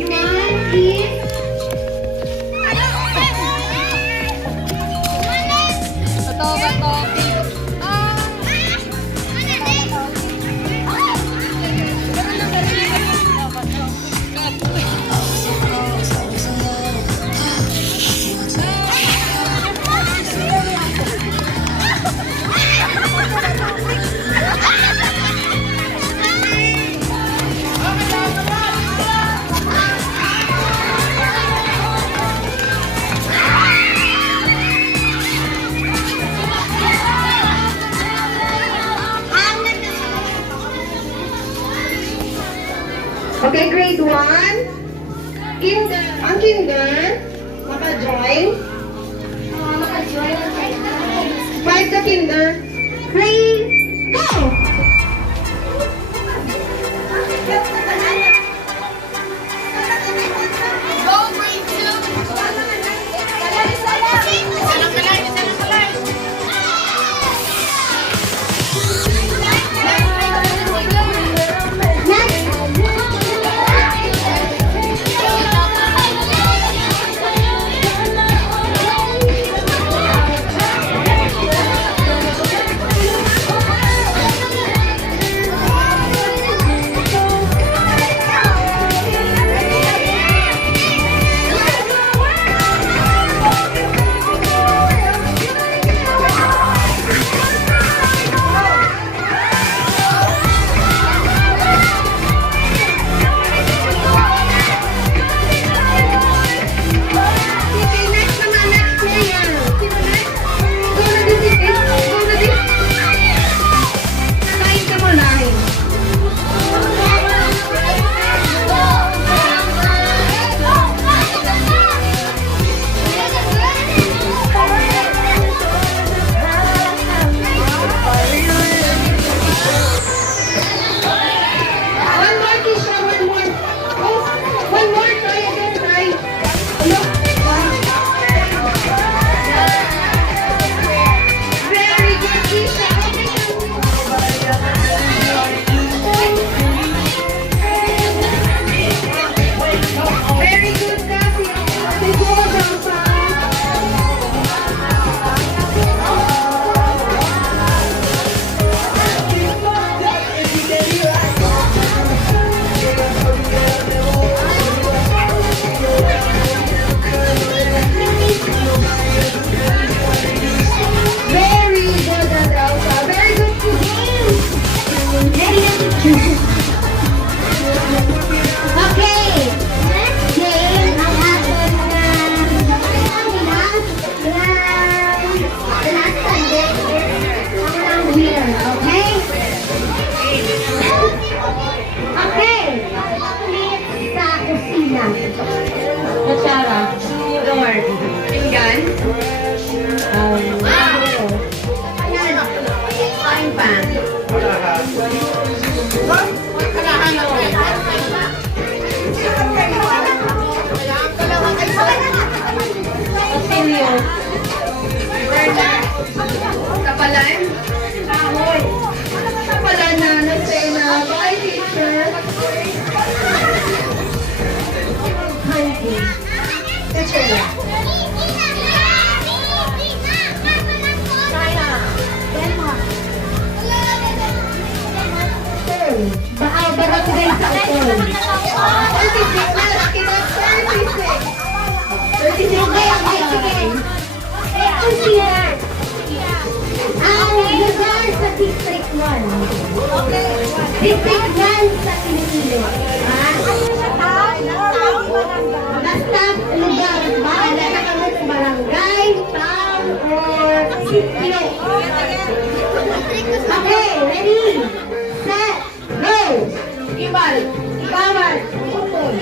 Okay, grade 1. Kinder. Ang kinder. Maka-join. Five the kinder. 3, go! Kapalan? Kahoy. Kapalan na, nasena. Bye, teacher. Hunting. Teacher lang. Barang guys sa utol. 36 na, kita 36. 36 na yung consider. Ang lugar sa District 1. District 1 sa Pilipinas. Basta lugar, bahala na kami sa barangay, town, or sitio. Okay, ready? Set, go! Ibal, ibawal, utol.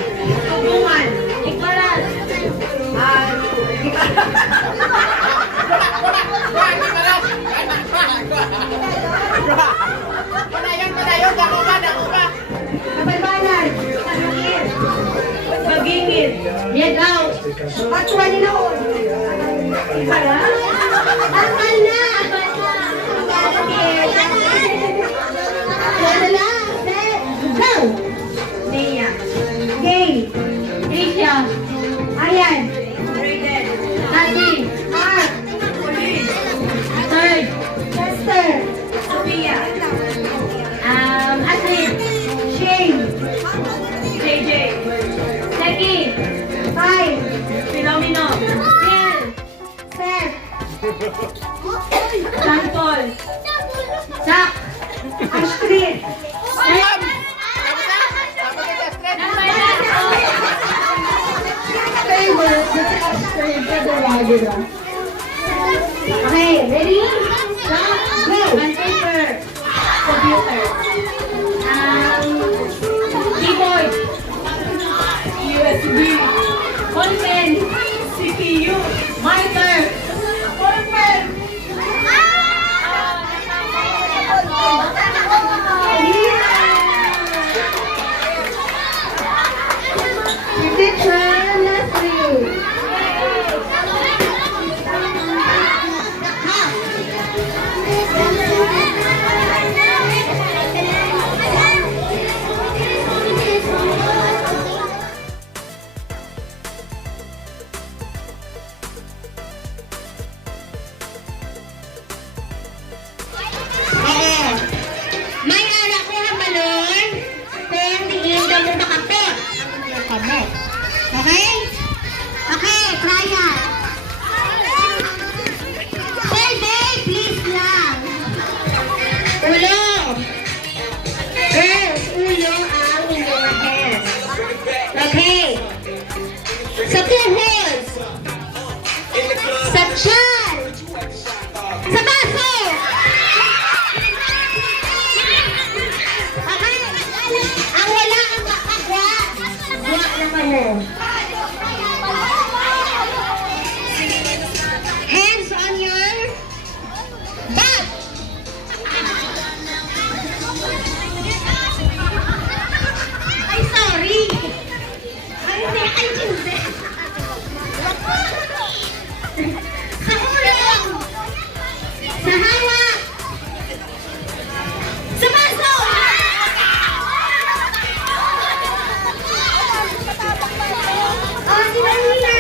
Dugingin. Get out. Patuwa nila ko. Iba na? Tama na! Wala lang. Set. Go! Nia. Game. Tricia. Ayan. Raiden. Tati. Mark. Pauline. Third. Chester. Sophia. Ashley. Shane. JJ. Becky. Five. Philomeno. Phil. Seth. John Paul. Jack. Astrid. Favorite. Astrid. Kadalaga. Okay, ready? Go! On paper. Computer. Keyboard. USB. Ballpen. CPU. Marker. Ballpen. Teacher Leslie. May anak ko ang balon kung diin daw mo makapot. Kamot. Okay? Okay, trial. Pwede, please lang. Ulo. Girls, ulo ang inyong hands. Okay. Sa tuhod. Sa tiyan. Sa baso. Ang wala ang makagwa. Gwa naman mo. Hands on your back. Ay, sorry. Ay, hindi. Ay, hindi. Sa ulo. Sa hawak. Sa baso. Oh, si Manila!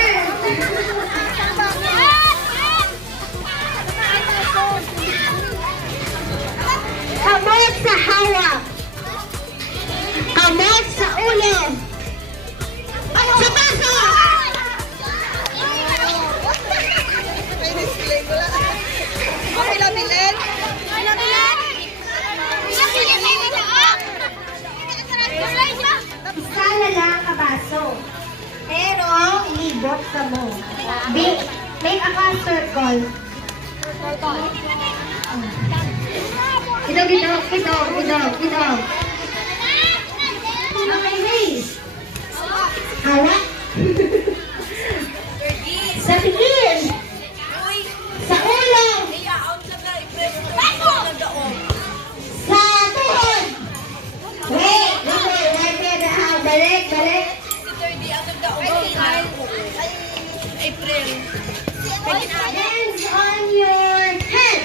Kamot sa hawak! Kamot sa ulo! Sa baso! Isa na lang kabaso. Pero, libot ka mo. Make a circle. Ito. Okay, raise. Hawak. Sa tingin. Sa ulo. Sa tuhod. Wait. Balik. Hands on your head.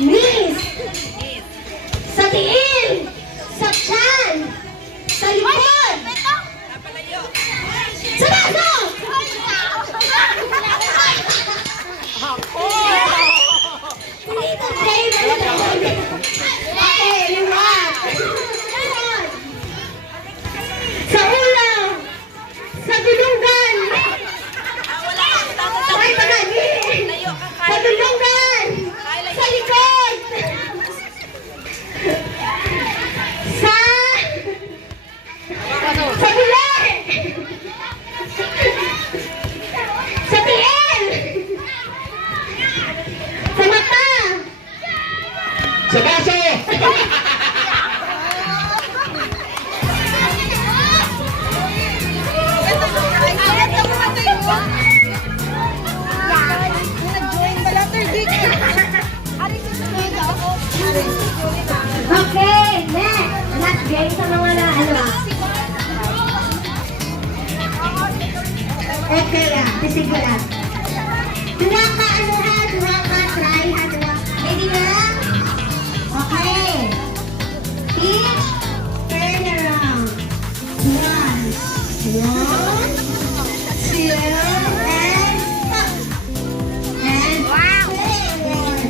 Knees. Sa tiin. Sa tiyan. Sa likod. Sa baso. Okay, liwat. Sa ulo. Sa dulungan. Ay, palagi. Sa dulungan. Sa likod. Sa bilik. Sa tiil. Sa mata. Sa baso! Okay, next. Last game sa mga na, ano. Okay, sige lang. Dua ka, try, dua. Ready na? Okay. Teach, turn around. One, two, and stop. And forward.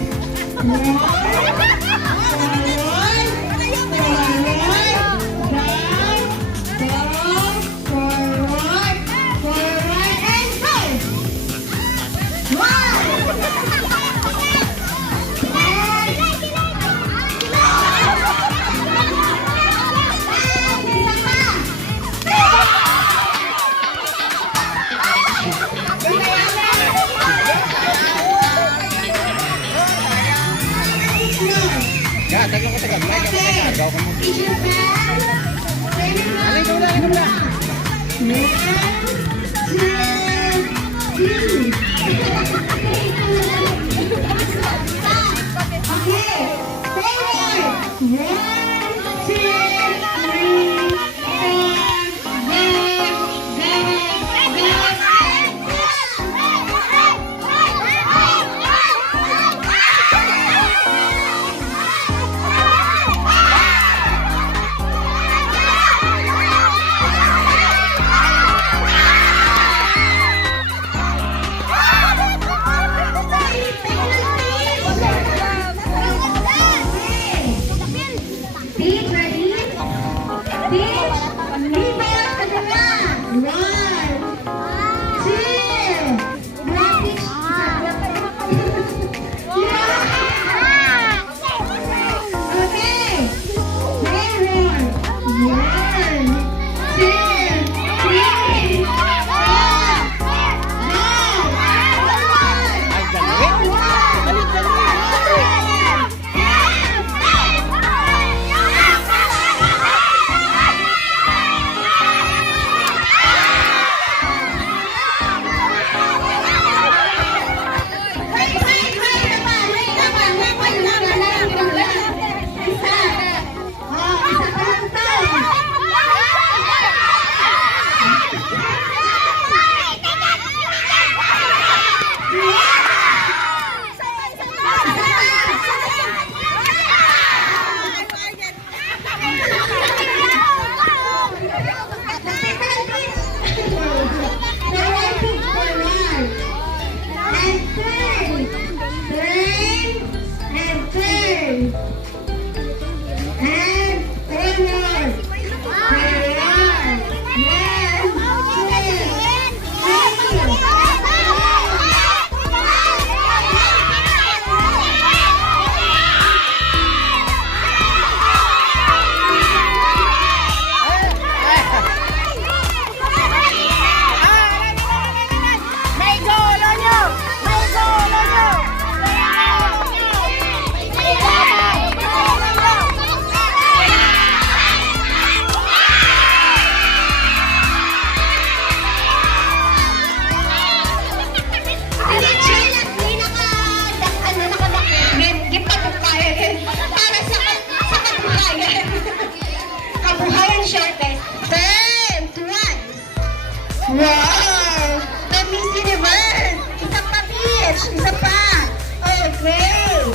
Wow! The Miss Universe! Isa pa, Miss! Isa pa! Okay!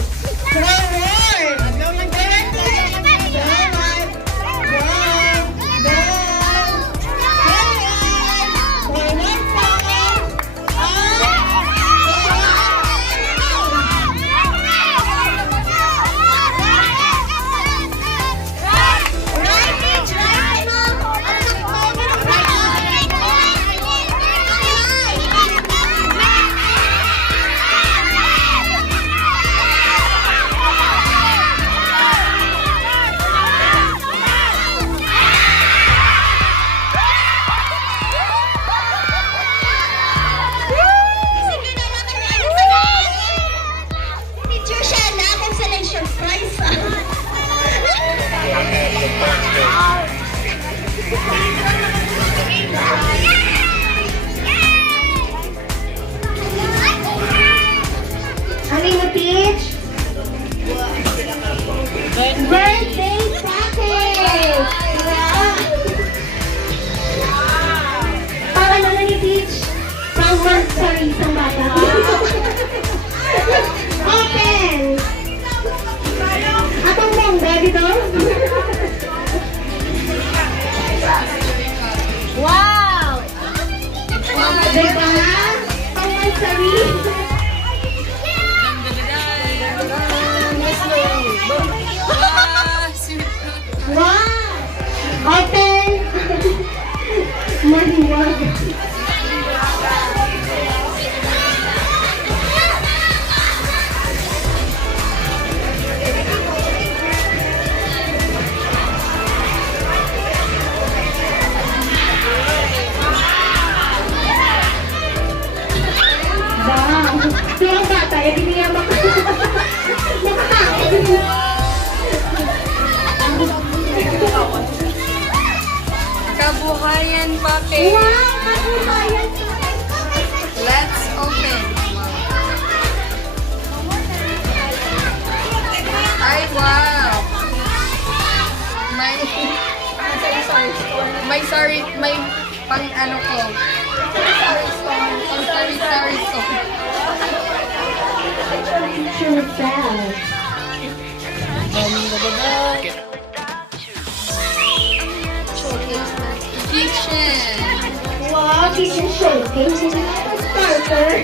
Forward! Forward! sa isang bata. Open! Atong bongga dito. Wow! Diba? Pang-nursery. Wow! Open! Maliwag. Wow! Pero ang bata, yung hindi niya Kabuhayan Puppy. Wow! Kabuhayan! Let's open. Ay, wow. May pang ano ko. Sorry. Yourself. Kitchen. Wow, kitchen showcase. Is it a starter?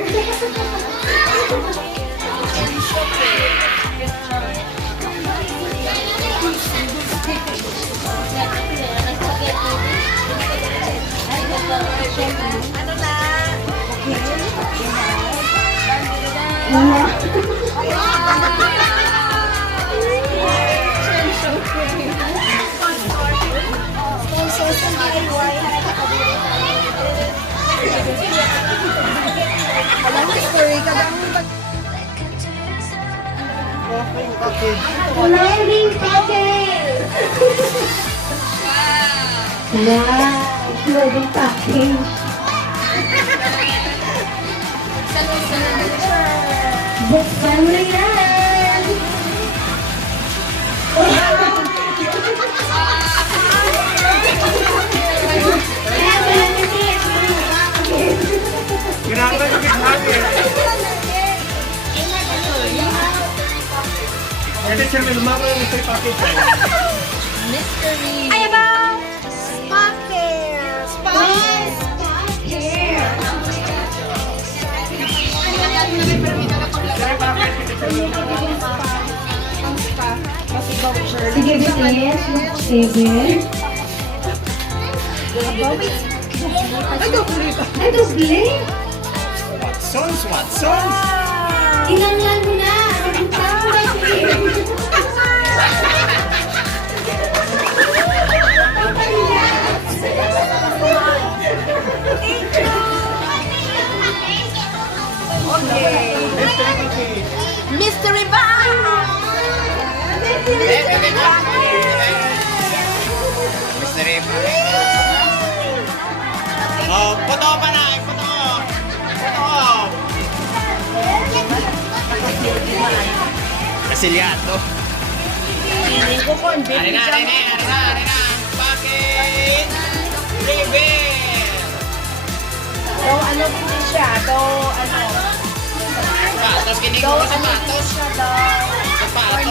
Loading package! Wow! Loading package! Buksan mo yan! Ginagawa yung githabi. Pwede siya may lumaban yung sa package. Mystery. Sige, bitis. Sige. Ay, dubli? What songs? Inanglan mo na. Mystery box. Mystery. Oh, puto pa na. Puto. Kasiliato. Arena. Packet. Reveal. Sapatos, kiniguro. Sapatos,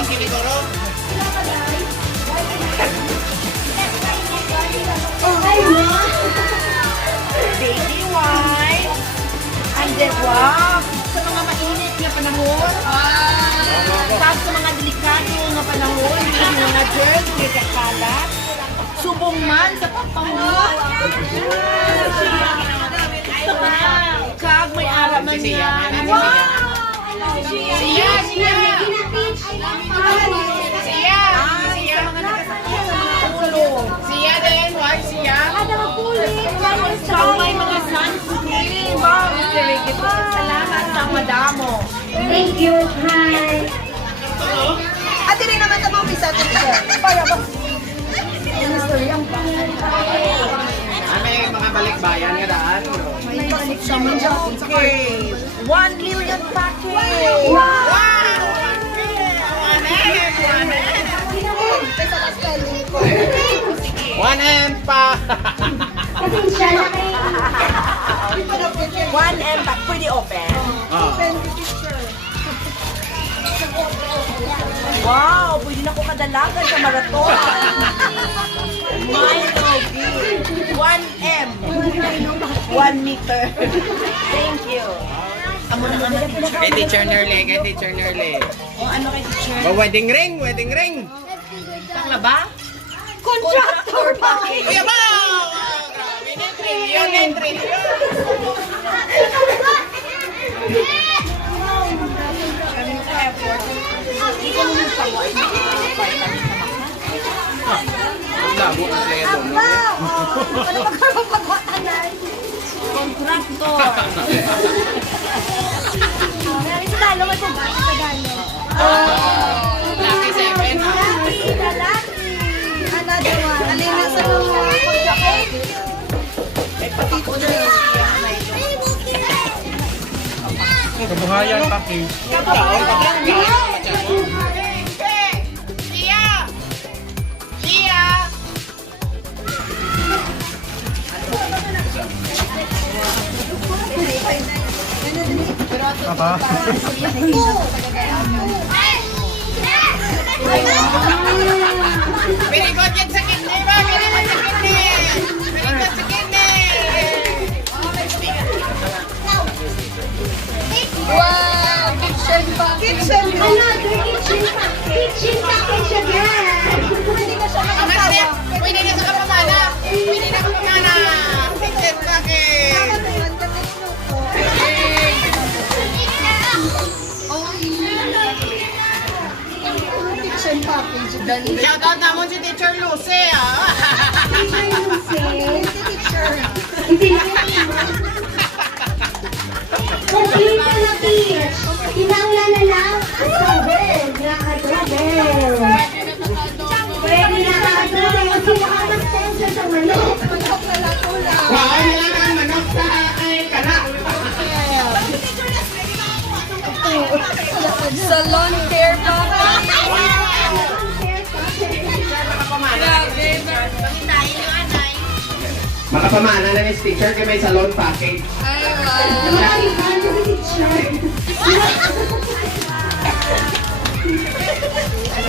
kiniguro. Baby wine. And then, wow. Sa mga mainit na panahon. Tapos sa mga delikado na panahon, yung mga germs, may kakalat. Subong man sa pagpanguha. Kag may araman yan. Wow! Siya! Siya din, why siya? May mga sunscreen. Wow, very good. Salamat sa madamo. Thank you. Hi. Ate rin naman sa mga pisa. Para ba? May mga balikbayan nga daan. May balik sa mga okay. 1 million package. Wow! 1M pa! Pasensya na kayo. 1M but pretty open. Wow, pwede na ko kadalagan sa marathon. My Nogi. 1M. 1 meter. Thank you. Kay Teacher Nerle, kay Teacher Nerle. O ano kay teacher? Oh, wedding ring, wedding ring. Bakla ba? Contractor pa. Kuya ba? Grabe na, trillion, trillion. Labo ka sa'yo doon. Contractor. Lucky 7, ha? Kabuhayan, Paki. Aba. Very good yan sa kidney ba? Very good sa kidney! Very good sa kidney! Wow! Kitchen pa! Kitchen! Kitchen package again. Hindi na siya makasawa. Pwede na sa kapamana! Pwede na kapamana! Kitchen package! Kitchen package. Shoutout naman si Teacher Lucy, ah! Complete na pitch. Kinanglan na lang ang sabon na kadobel. Pwede na kadobel kasi makakasponsor sa manok. Wow, nilang manok sa kanak! Salon care pa. Makapamana na ni teacher kay may salon package. Ay,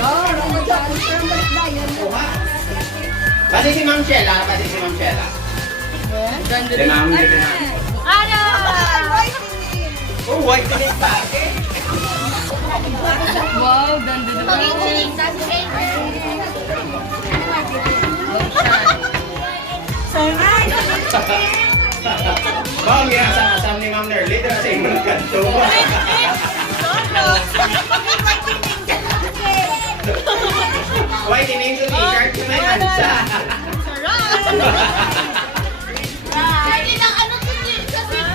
wow. Pati si Ma'am Sheila, pati si Ma'am Sheila. Si Ma'am, si Ma'am. Oh, white cake package. Wow, ganda na. Ma'am, yan, sama-sama ni Ma'am Nerly, dito sa inyong kanto. White name sa t-shirt, may mansa.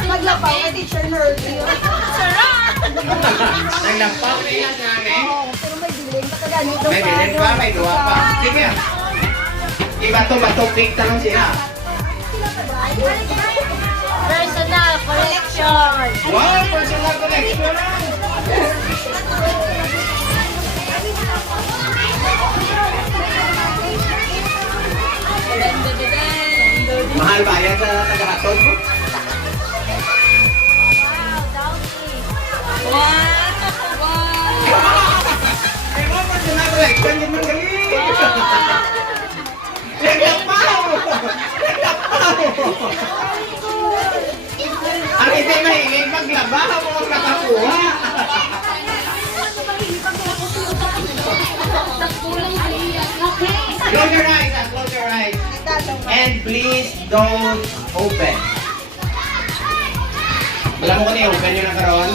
Maglapaw kay Teacher Nerdy. Naglampaw na yan namin. Pero may dilim pa ganito. May bilin pa, may duwa pa. Sige. Ibato-bato cake na lang sila. Personal collection. Wow, personal collection. Mahal ba yan sa tagahatod mo? Ay mo, personal collection, yun man galing. Naglapaw! Ang hindi mahilig maglaba, mo makakuha. Close your eyes, close your eyes. And please don't open. Wala mo ko na-open yung nakaroon?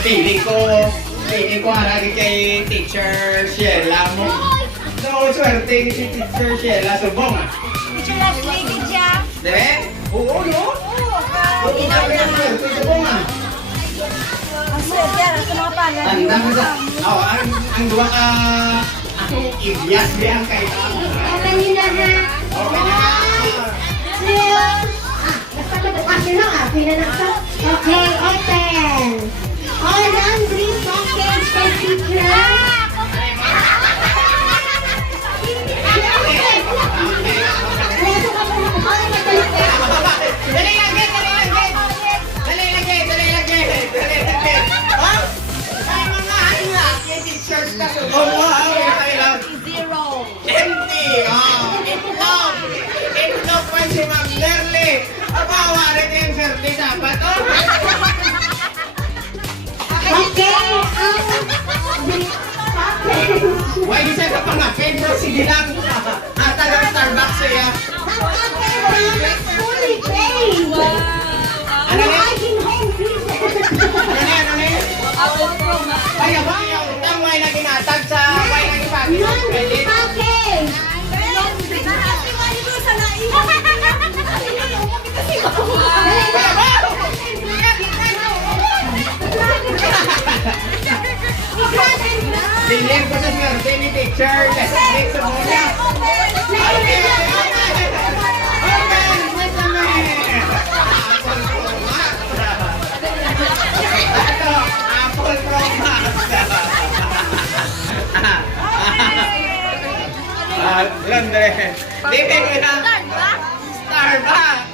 Feeling ko haragin kay Teacher Sheila mo. So, swerte si Teacher Sheila. Subong ah. Teacher Leslie, Gidya. Debe? Oo, no? Oo, subong ah. Ang swerte yan, sa mga pangan. Tanda mo sa... Oo, ang dua ka... Akong ibyas diyan kay... Open nyo na ha. Okay na. Basta bukas nyo lang ah. Pina na ito. Okay, open. All laundry package kay teacher. Dali nga, wari na yung serte dapat. Oh! Okay, Why di siya kapangapin? Bro, sige lang. Ata ng Starbucks siya. fully paid. Ano na? Working home business. Ano na? Kaya ba yung utang may naginatag sa may nagipagin ng credit? Okay. Kaya ba? Bilhin ko sa swerte ni teacher. Next sa muna. Okay! Wait lang eh. Ito, Apple Pro Max. Londre. Libre ko na. Starbucks.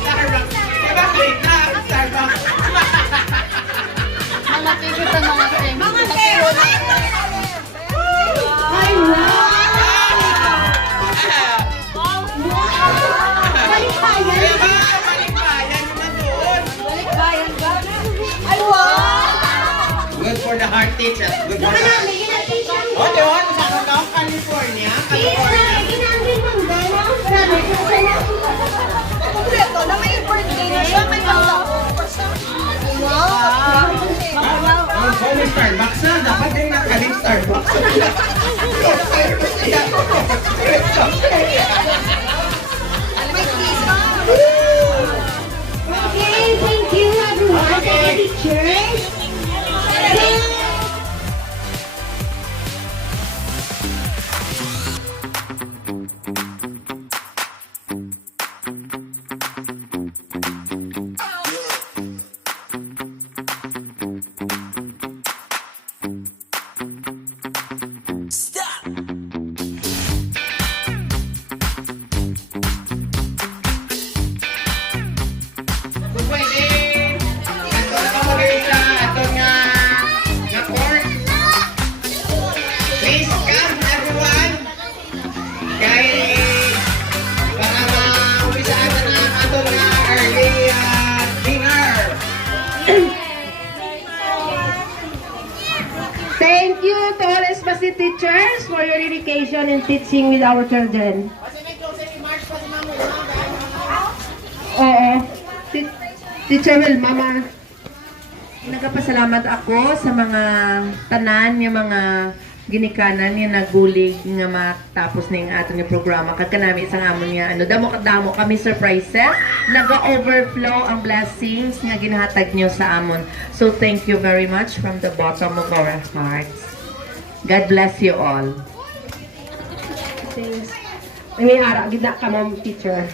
Starbucks. Diba kita? Starbucks. Mga favorite ang mga friends. Ay, Balikbayan. Diba? Balikbayan na doon. Ay, wow! Good for the heart teacher. Good for the heart. Oh, doon. Sa California. Ginamit mo ba? Sabi ko sa'yo. Kompleto na may birthday na siya. May wow! Oh, may Starbucks na. Dapat din nakaling Starbucks. Okay, thank you everyone. Thank you, teachers. Pwede. Ito na kamagay sa ito nga court. Please come everyone. Kay para ma-umpisaan na ang ato nga early dinner. Thank you to all Espasi teachers for your dedication in teaching with our children. Oo. Teacher Wilma, mama. Nagapasalamat ako sa mga tanan, yung mga ginikanan, yung nagbulig nga matapos na yung ato nga programa. Kag kanami isang amon nga, damo kami surprises. Naga-overflow ang blessings nga ginahatag nyo sa amon. So thank you very much from the bottom of our hearts. God bless you all. Thanks. Nangyara, gida ka ma'am teacher.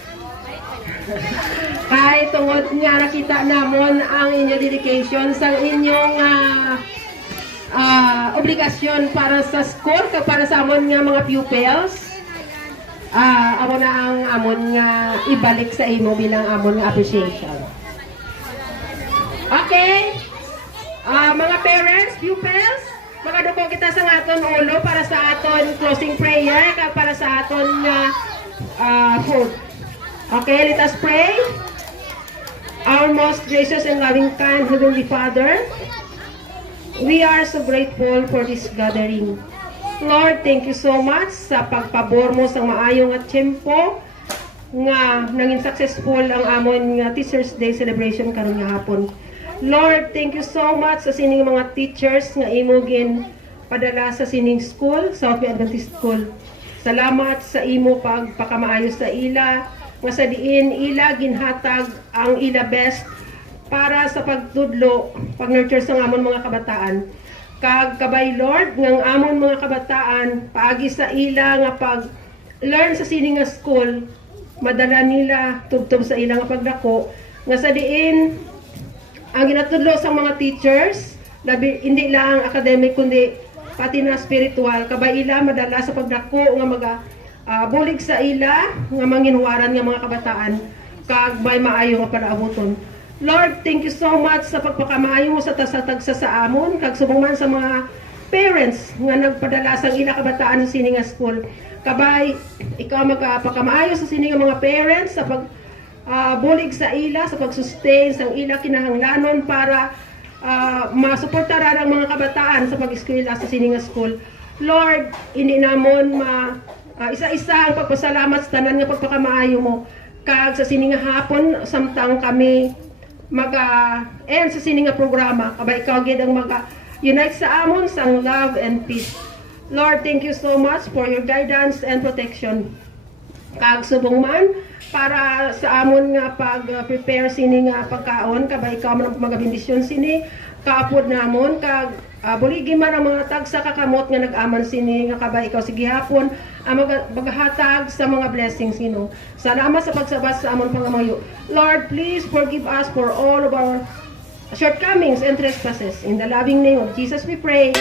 Kahit tungod nga nakita namon ang inyong dedication sa inyong obligasyon para sa school, para sa amon nga mga pupils. Amo na ang amon nga ibalik sa imo bilang amon nga appreciation. Okay? Mga parents, pupils, makaduko kita sa aton ulo para sa aton closing prayer, para sa aton food. Okay, let us pray. Our most gracious and loving kind Heavenly Father, we are so grateful for this gathering. Lord, thank you so much sa pagpabor mo sa maayong at tiyempo nga nanging successful ang amon nga Teachers Day celebration karon nga hapon. Lord, thank you so much sa sining mga teachers nga imogin padala sa sining school, South Bay Adventist School. Salamat sa imo pagpakamaayo sa ila, nga sa diin ila ginhatag ang ila best para sa pagtudlo, pag-nurture sa amon mga kabataan. Kag kabay Lord, ng amon mga kabataan, paagi sa ila nga pag-learn sa sining nga school, madala nila tugtog sa ila nga pagdako, nga sa diin ang ginatudlo sa mga teachers, hindi lang academic kundi pati na spiritual, kabay ila madala sa pagdako nga bulig sa ila nga manginhuwaran nga mga kabataan kag may maayo nga palaabuton. Lord, thank you so much sa pagpakamaayo mo sa tagsa sa amon kag subuman sa mga parents nga nagpadala sa ila kabataan sa sining nga school. Kabay ikaw magpakamaayo sa sining nga mga parents sa bulig sa ila sa pag-sustain sa ila kinahanglanon para masuportaran ang mga kabataan sa pag-eskwela sa Sininga School. Lord, hindi namon isa-isa ang pagpasalamat sa tanan nga pagpakamaayo mo. Kag sa Sininga hapon samtang kami end sa Sininga programa, kabay ikaw gid ang unite sa amon sang love and peace. Lord, thank you so much for your guidance and protection. Kag subong man para sa amon nga pag-prepare sini nga pagkaon, kabay ikaw man magabindisyon sini kaapod namon kag buligi man ang mga tagsa kakamot nga nag-aman sini nga kabay ikaw sige hapon ang maghatag sa mga blessings nino. Salamat sa pagsabas sa amon pangamayo. Lord, please forgive us for all of our shortcomings and trespasses. In the loving name of Jesus we pray.